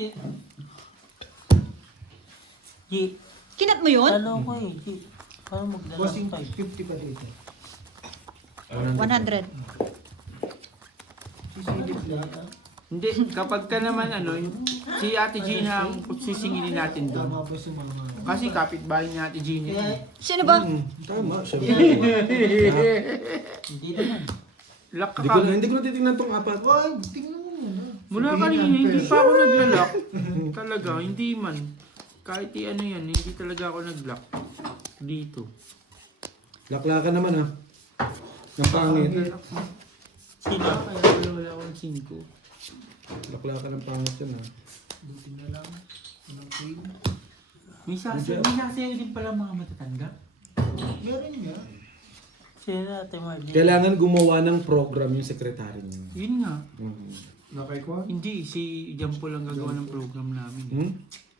G. Kinat mo yun? Talo ko eh. G. Paano bossing magdala 5? 50 pa dito. 100. Sisilip lang. Hindi, kapag ka naman ano, si Ate Gina ang sisingilin natin doon. Tama boss yung mga Kasi kapitbahay ni Ate Gina. Kaya, yun. Sino ba? Tama, siya. hindi naman. Lock ka Hindi ko na titignan tong apat. Wag, tingnan mo muna. Mula kanina, hindi pa ako naglalak. Talaga, hindi man. Kahit ano yan, hindi talaga ako naglock. Dito. Laklakan naman ah. Ang pangit. Sino? Kaya wala akong 5. Laklakan ang pangit yan ah. Buti na lang. Walang queen. May sasayaw din pala mga matatanda. Meron nga. Sino natin Margie? Kailangan gumawa ng program yung sekretary niya. Yun nga. Nakaikuha? Hindi, si Jampo lang gagawa ng program namin. Hmm?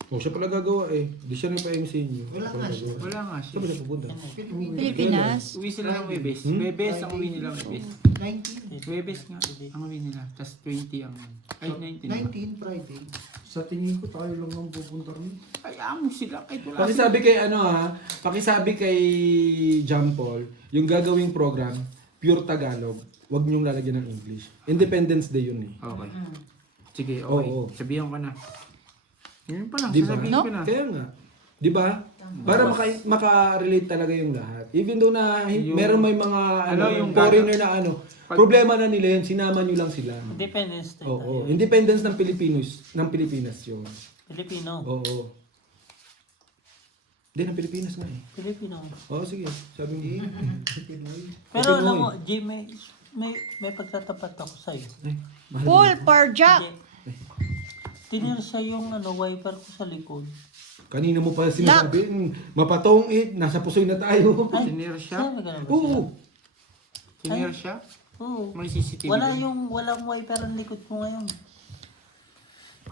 O siya pala gagawa eh. Di siya na pa-MC niyo. Wala nga siya. Wala nga siya. Saan ba siya pupunta? Pilipinas. Uwi sila ng Webes. Hmm? Webes ang uwi nila Webes. 19. Webes nga ang uwi nila. Tapos 20 ang... Ay, 19. 19 Friday. Sa tingin ko tayo lang ang pupunta rin. Ay, amo sila. Kahit wala Pakisabi kay ano ha, pakisabi kay John Paul, yung gagawing program, pure Tagalog. Huwag niyong lalagyan ng English. Independence Day yun eh. Okay. Sige, okay. Oo. Sabihan ko na. Yun pa lang, Di ba? sasabihin No? ko na. Kaya nga. Di ba? Para maka-relate talaga yung lahat. Even though na meron may mga yung foreigner na problema na nila yun, sinama nyo lang sila. Independence Day Oo. tayo. Independence ng Pilipinas yun. Pilipino. Oo. Hindi, ng Pilipinas nga eh. Pilipino. Oo, sige. Sabi mo. Pero Okay, alam Noy. mo, Jay, may pagtatapat ako sa'yo. Paul Parja. Tinirsa yung wiper ko sa likod. Kanina mo pa sinasabi, mapatong nasa pusoy na tayo. Sinir siya? Sabi ka na ba Oo. Sinir siya? Oo. May CCTV. Walang wiper ang likod ko ngayon.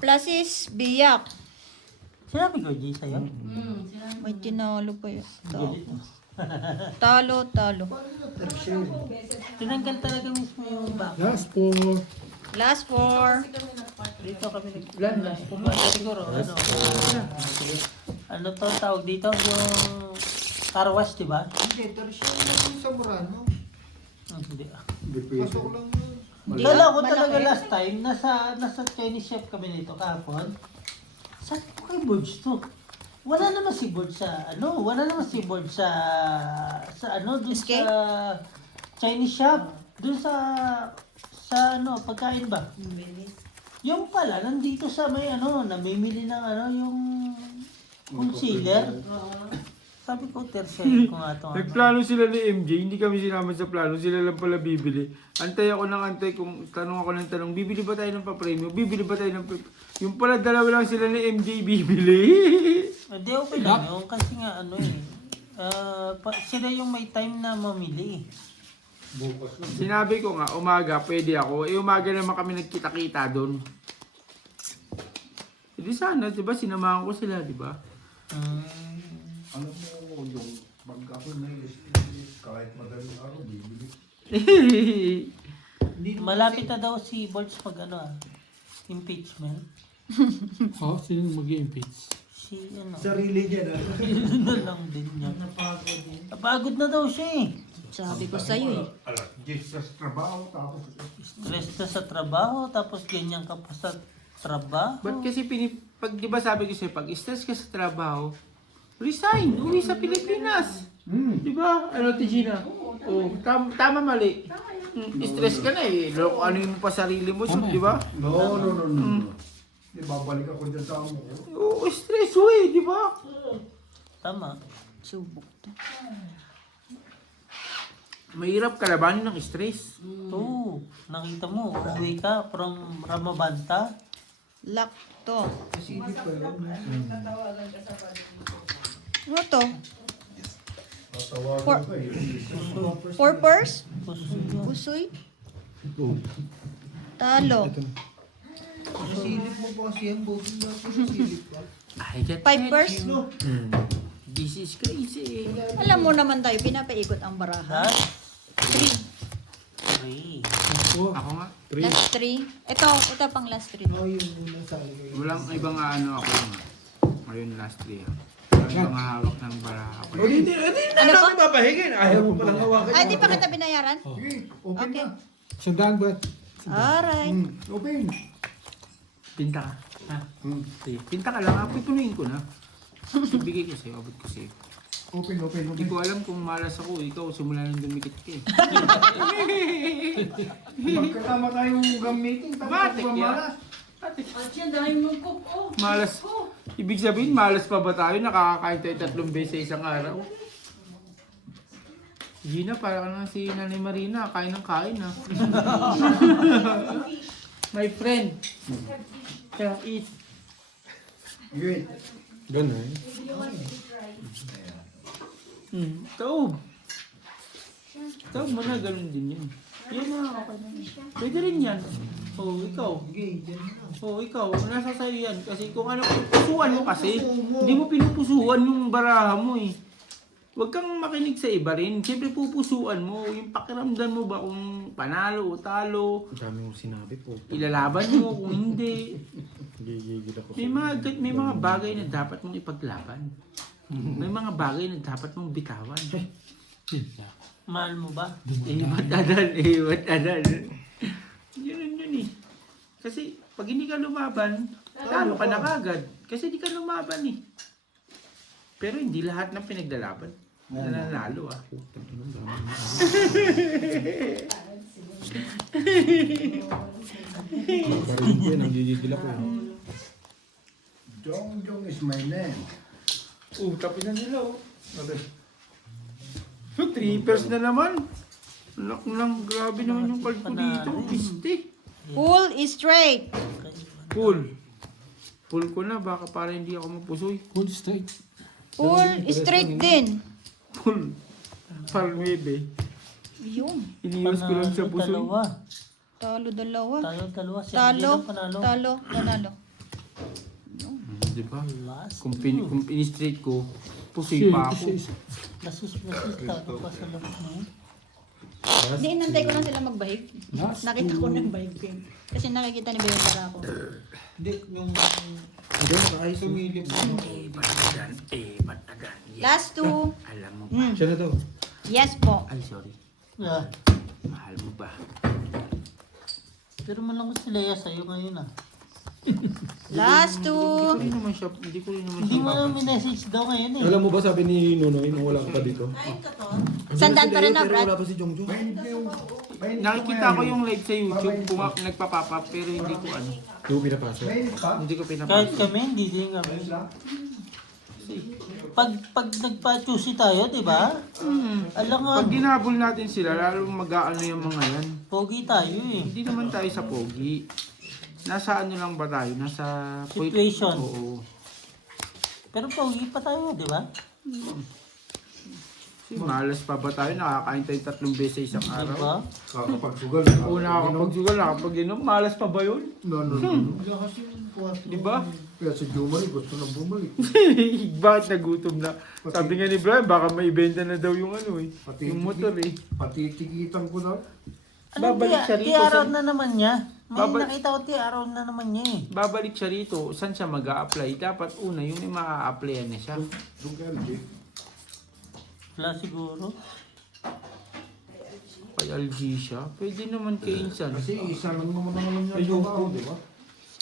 Plasis Biyak. Sinabi ko, Jay, sa'yo? May tinalo pa yun. Talo, talo. Tinanggal talaga mismo yung back. Last po. Last four. Dito kami siguro, ano to tawag dito? Yung car wash, di ba? Hindi, pero siya yung sa Murano. Hindi. Pasok lang yun. Kala ko talaga last time, nasa Chinese chef kami nito kahapon. Saan po kay Borge to? Wala naman si Borge sa, dun SK? sa Chinese shop. Dun sa pagkain ba? Yung pala, nandito sa may namimili ng yung concealer. Sabi ko, tertiary ko nga ito. Nagplano sila ni MJ, hindi kami sinama sa plano, sila lang pala bibili. Antay ako ng antay, kung tanong ako ng tanong, bibili ba tayo ng pa-premium? Bibili ba tayo ng yung pala dalawa lang sila ni MJ bibili. Hindi, okay lang yun. Kasi nga, sila yung may time na mamili. Sinabi ko nga, umaga, pwede ako. Umaga naman kami nagkita-kita doon. Hindi sana, di ba? Sinamahan ko sila, di ba? Alam mo yung pag ako kahit madaling araw, bibili. Malapit na daw si Borge impeachment. Oh, sino mag-impeach? Si Sarili niya na. na lang din niya. Napagod na daw siya eh. Sabi ko sa'yo eh. Alas 10 sa trabaho, tapos Stress na sa trabaho, tapos ganyan ka pa sa trabaho. Ba't kasi pag di ba sabi ko sa'yo, pag stress ka sa trabaho, resign, uwi sa Pilipinas. Di ba? Ano, Tigina? Oh, tama mali. Stress ka na eh. Loko, ano yung pa sarili mo, so, di ba? no. Di babalik ako dyan sa amo ko. Oo, stress, uwi, di ba? Tama. Subok to. Mahirap kalabanin ng stress. Oo. Nakita mo, uwi ka from Ramabanta. Lock to. Silip pa yun. Ano to? Tatawagan ka eh. Four purse? Puso yun. Pusoy? Talo. Silip mo pa kasi yan. Buti na ako silip pa. I get Five purse? This is crazy. Alam mo naman tayo, pinapaikot ang baraha. Last 3. Ako nga. Last three. Ito pang last three. Ako yung unang sali kayo. Walang ibang ano ako nga. Ngayon last 3 ah. Walang ibang hawak ng baraha ako. O di na Ano namin papahingin. Ayaw mo palang hawakan. Ay, di pa kita binayaran? Sige, open Okay. na. Sandaan ba? Alright. Open. Pinta ka. Ha? Sige. Pinta ka lang. Pipunuin ko na. Ibigay ko sa'yo. Abot ko sa'yo. Open. Hindi ko alam kung malas ako. Ikaw simula nang dumikit ka eh. Magkasama tayong gamitin. Tapos Matik ako yan. malas. At yan, dahil mong cook, oh. Malas. Ibig sabihin, malas pa ba tayo? Nakakakain tayo 3 beses sa isang araw. Gina, para ka naman si Nanay Marina, kain ng kain ha. My friend. Can eat. Wait. Ganun. Taob. Taob mo na, ganun din yun. Yan na, okay na. Pwede rin yan. Oo, ikaw. Sige, dyan na. Oo, ikaw. Nasa sa'yo yan. Kasi kung ano, pusuan mo kasi. Hindi mo pinupusuan yung baraha mo eh. Huwag kang makinig sa iba rin. Siyempre pupusuan mo. Yung pakiramdam mo ba kung panalo o talo. Ang dami mong sinabi po. Ilalaban mo kung hindi. Gigigil ako. May mga bagay na dapat mong ipaglaban. May mga bagay na dapat mong bitawan. Mahal mo ba? Ba't adal. Yun eh. Kasi pag hindi ka lumaban, talo ka na kagad. Kasi di ka lumaban eh. Pero hindi lahat ng pinaglalaban nananalo ah. Parang yan, ang gigigil ako. Jong is my name. Tapos na nila oh. Trippers na naman. Lak lang, grabe naman yung card ko dito. Piste. Pull is straight. Pull. Pull ko na, baka para hindi ako mapusoy. Hold straight. Pull straight din. Pull. Parang webe. Yun. Iniwas ko lang sa pusoy. Dalawa. Talo dalawa. Dalawa. Si Talo. Angelo panalo. Talo. Nanalo. Diba? Last. Kung in-straight ko, pusoy pa ako. Lasus. Talo pa sa labas mo. Hindi, inantay ko lang sila magbahig. Nakita ko ng bahig din. Kasi nakikita ni Bea para ako. Hindi, yung Hindi, nakaayos yung sumilip mo. Batagan. Last two. Alam mo ba? Siya na daw. Yes po. Ay, sorry. Yeah. Mahal mo ba? Pero man lang ko si Lea sa'yo ngayon ah. Last two. Hindi ko rin naman Hindi siya mo na mapansin. minessage daw ngayon eh. Alam mo ba sabi ni Nunoy nung wala ka pa dito? Sandaan pa rin na, Pero Brad. wala pa si Jongjong. Nakikita ko yung live sa YouTube, nagpapapa pero hindi ko ano. Hindi ko pinapasok. Mainit pa? Hindi ko Kahit pinapasok. kami, hindi din kami. Pag nagpa-choosy tayo, di ba? Alam nga, Pag ginabol natin sila, lalo mag-aano yung mga yan. pogi tayo eh. Hindi naman tayo sa pogi. Nasa ano lang ba tayo? Nasa Situation. Oo. Pero pogi pa tayo, di ba? Kasi malas pa ba tayo? Nakakain tayo 3 beses sa isang Di araw. ba? Kakapagsugal. Oo, nakakapagsugal, nakakapag-inom. Malas pa ba yun? No. Lakas yung kwarto. Di ba? Kaya si Jumari gusto na bumalik. Bakit nagutom na? Sabi nga ni Brian, baka may ibenta na daw yung ano eh. Pati Yung motor eh. Patitikitan ko na. Babalik siya rito. Tiaraw na naman niya. May Babalik- nakita ko tiaraw na naman niya eh. Babalik siya rito. Saan siya mag-a-apply? Dapat una, yung may maa-applyan na siya. Doon kaya LG. Wala siguro. Kay LG siya. Pwede naman kay Insan. Kasi isa lang naman naman yung trabaho, di ba?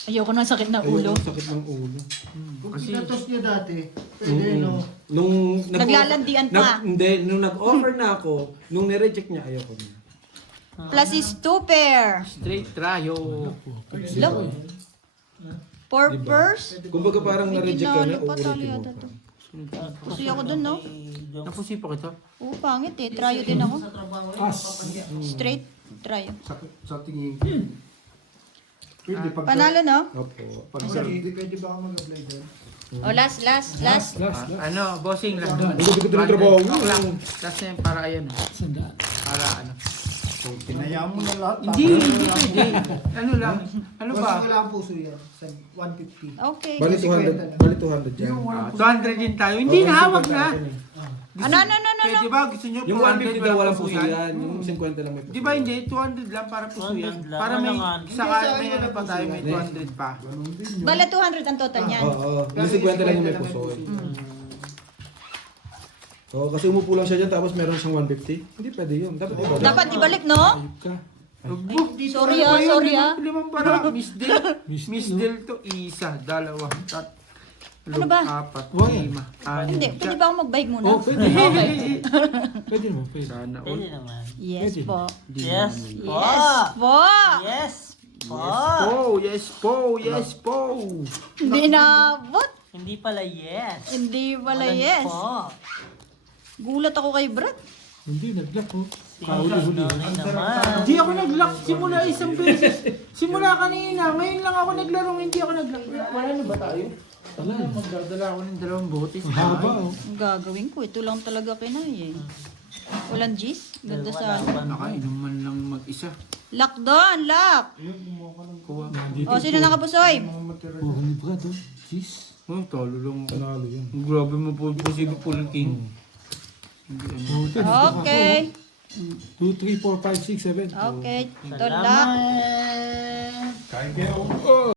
Ayoko ng sakit na ulo. Ayun, sakit ng ulo. Kung Kasi- pinatos niya dati, pwede no. Nung Naglalandian pa. Hindi, nung nag-offer na ako, nung nireject niya, ayoko niya. Plus is 2 pair. Straight tryo. Look. 4 pairs. Kumbaga parang May na-reject ka na, tinalo pa, talo uulitin mo yata pa. to. Kasi ako dun, no? Napusi pa kita. Oo, pangit eh. Tryo din ako. As. Straight tryo. Sa tingin ko. Pwede pag... Panalo, no? Opo. Pag Pwede ba ako mag-apply doon? O, last. Last. Ano, bossing lang. Ang gabi ko din ang trabaho mo. Last na yun, para ayan. Para ano. Pinayaan mo na lahat. Hindi pwede. Ano lang. Ano Kasi ba? wala ang puso yan. Sa 150. Okay. Bali 200. Bali 200 yan. 200 din tayo. Hindi na, hawak na. Ano? Pwede ba? Gusto nyo Yung 150 daw 200 walang walang puso puso yan? yan. Yung 50 lang may puso. Di ba hindi? 200 lang para puso yan. 200 lang. Para may, Alangan. saka may ano pa tayo, may 200 pa. Bala 200 ang total niyan. Oo. Yung 50 lang yung may puso. Oo, kasi umupo lang siya dyan tapos meron siyang 150. Hindi pwede yun. Dapat iba. Dapat ibalik, no? Ayup ka. Sorry ah. Limang para. Miss Del to. Isa, dalawa, Ano ba? 4, 5, 6. Hindi, pwede ba ako magbahig muna? Oh, pwede. Pwede mo, pwede. Sana all. Pwede naman. Yes po. Yes po. Yes po. Yes po. Yes po. Hindi naabot. Hindi pala yes. Hindi pala Walang yes. po. Gulat ako kay Brad. Hindi, nag-lock ko. Kahuli-huli naman. Hindi ako nag-lock simula isang beses. Simula kanina. Ngayon lang ako naglarong, hindi ako nag-lock. Wala na ba tayo? Wala. Magdadala ako ng 2 bote. Ang haba oh. Ang gagawin ko, ito lang talaga kinaya eh. Walang G's? Ganda sa Nakainom man lang mag-isa. Lock doon, lock! Kuha. O, sino nakapusoy? 400 brad oh. Jeez. Oh, talo lang. Panalo yan. Grabe mo po, posible po ng king. Hindi ano. Okay. 2, 3, 4, 5, 6, 7. Okay, ito lock. Salamat. Kain kayo.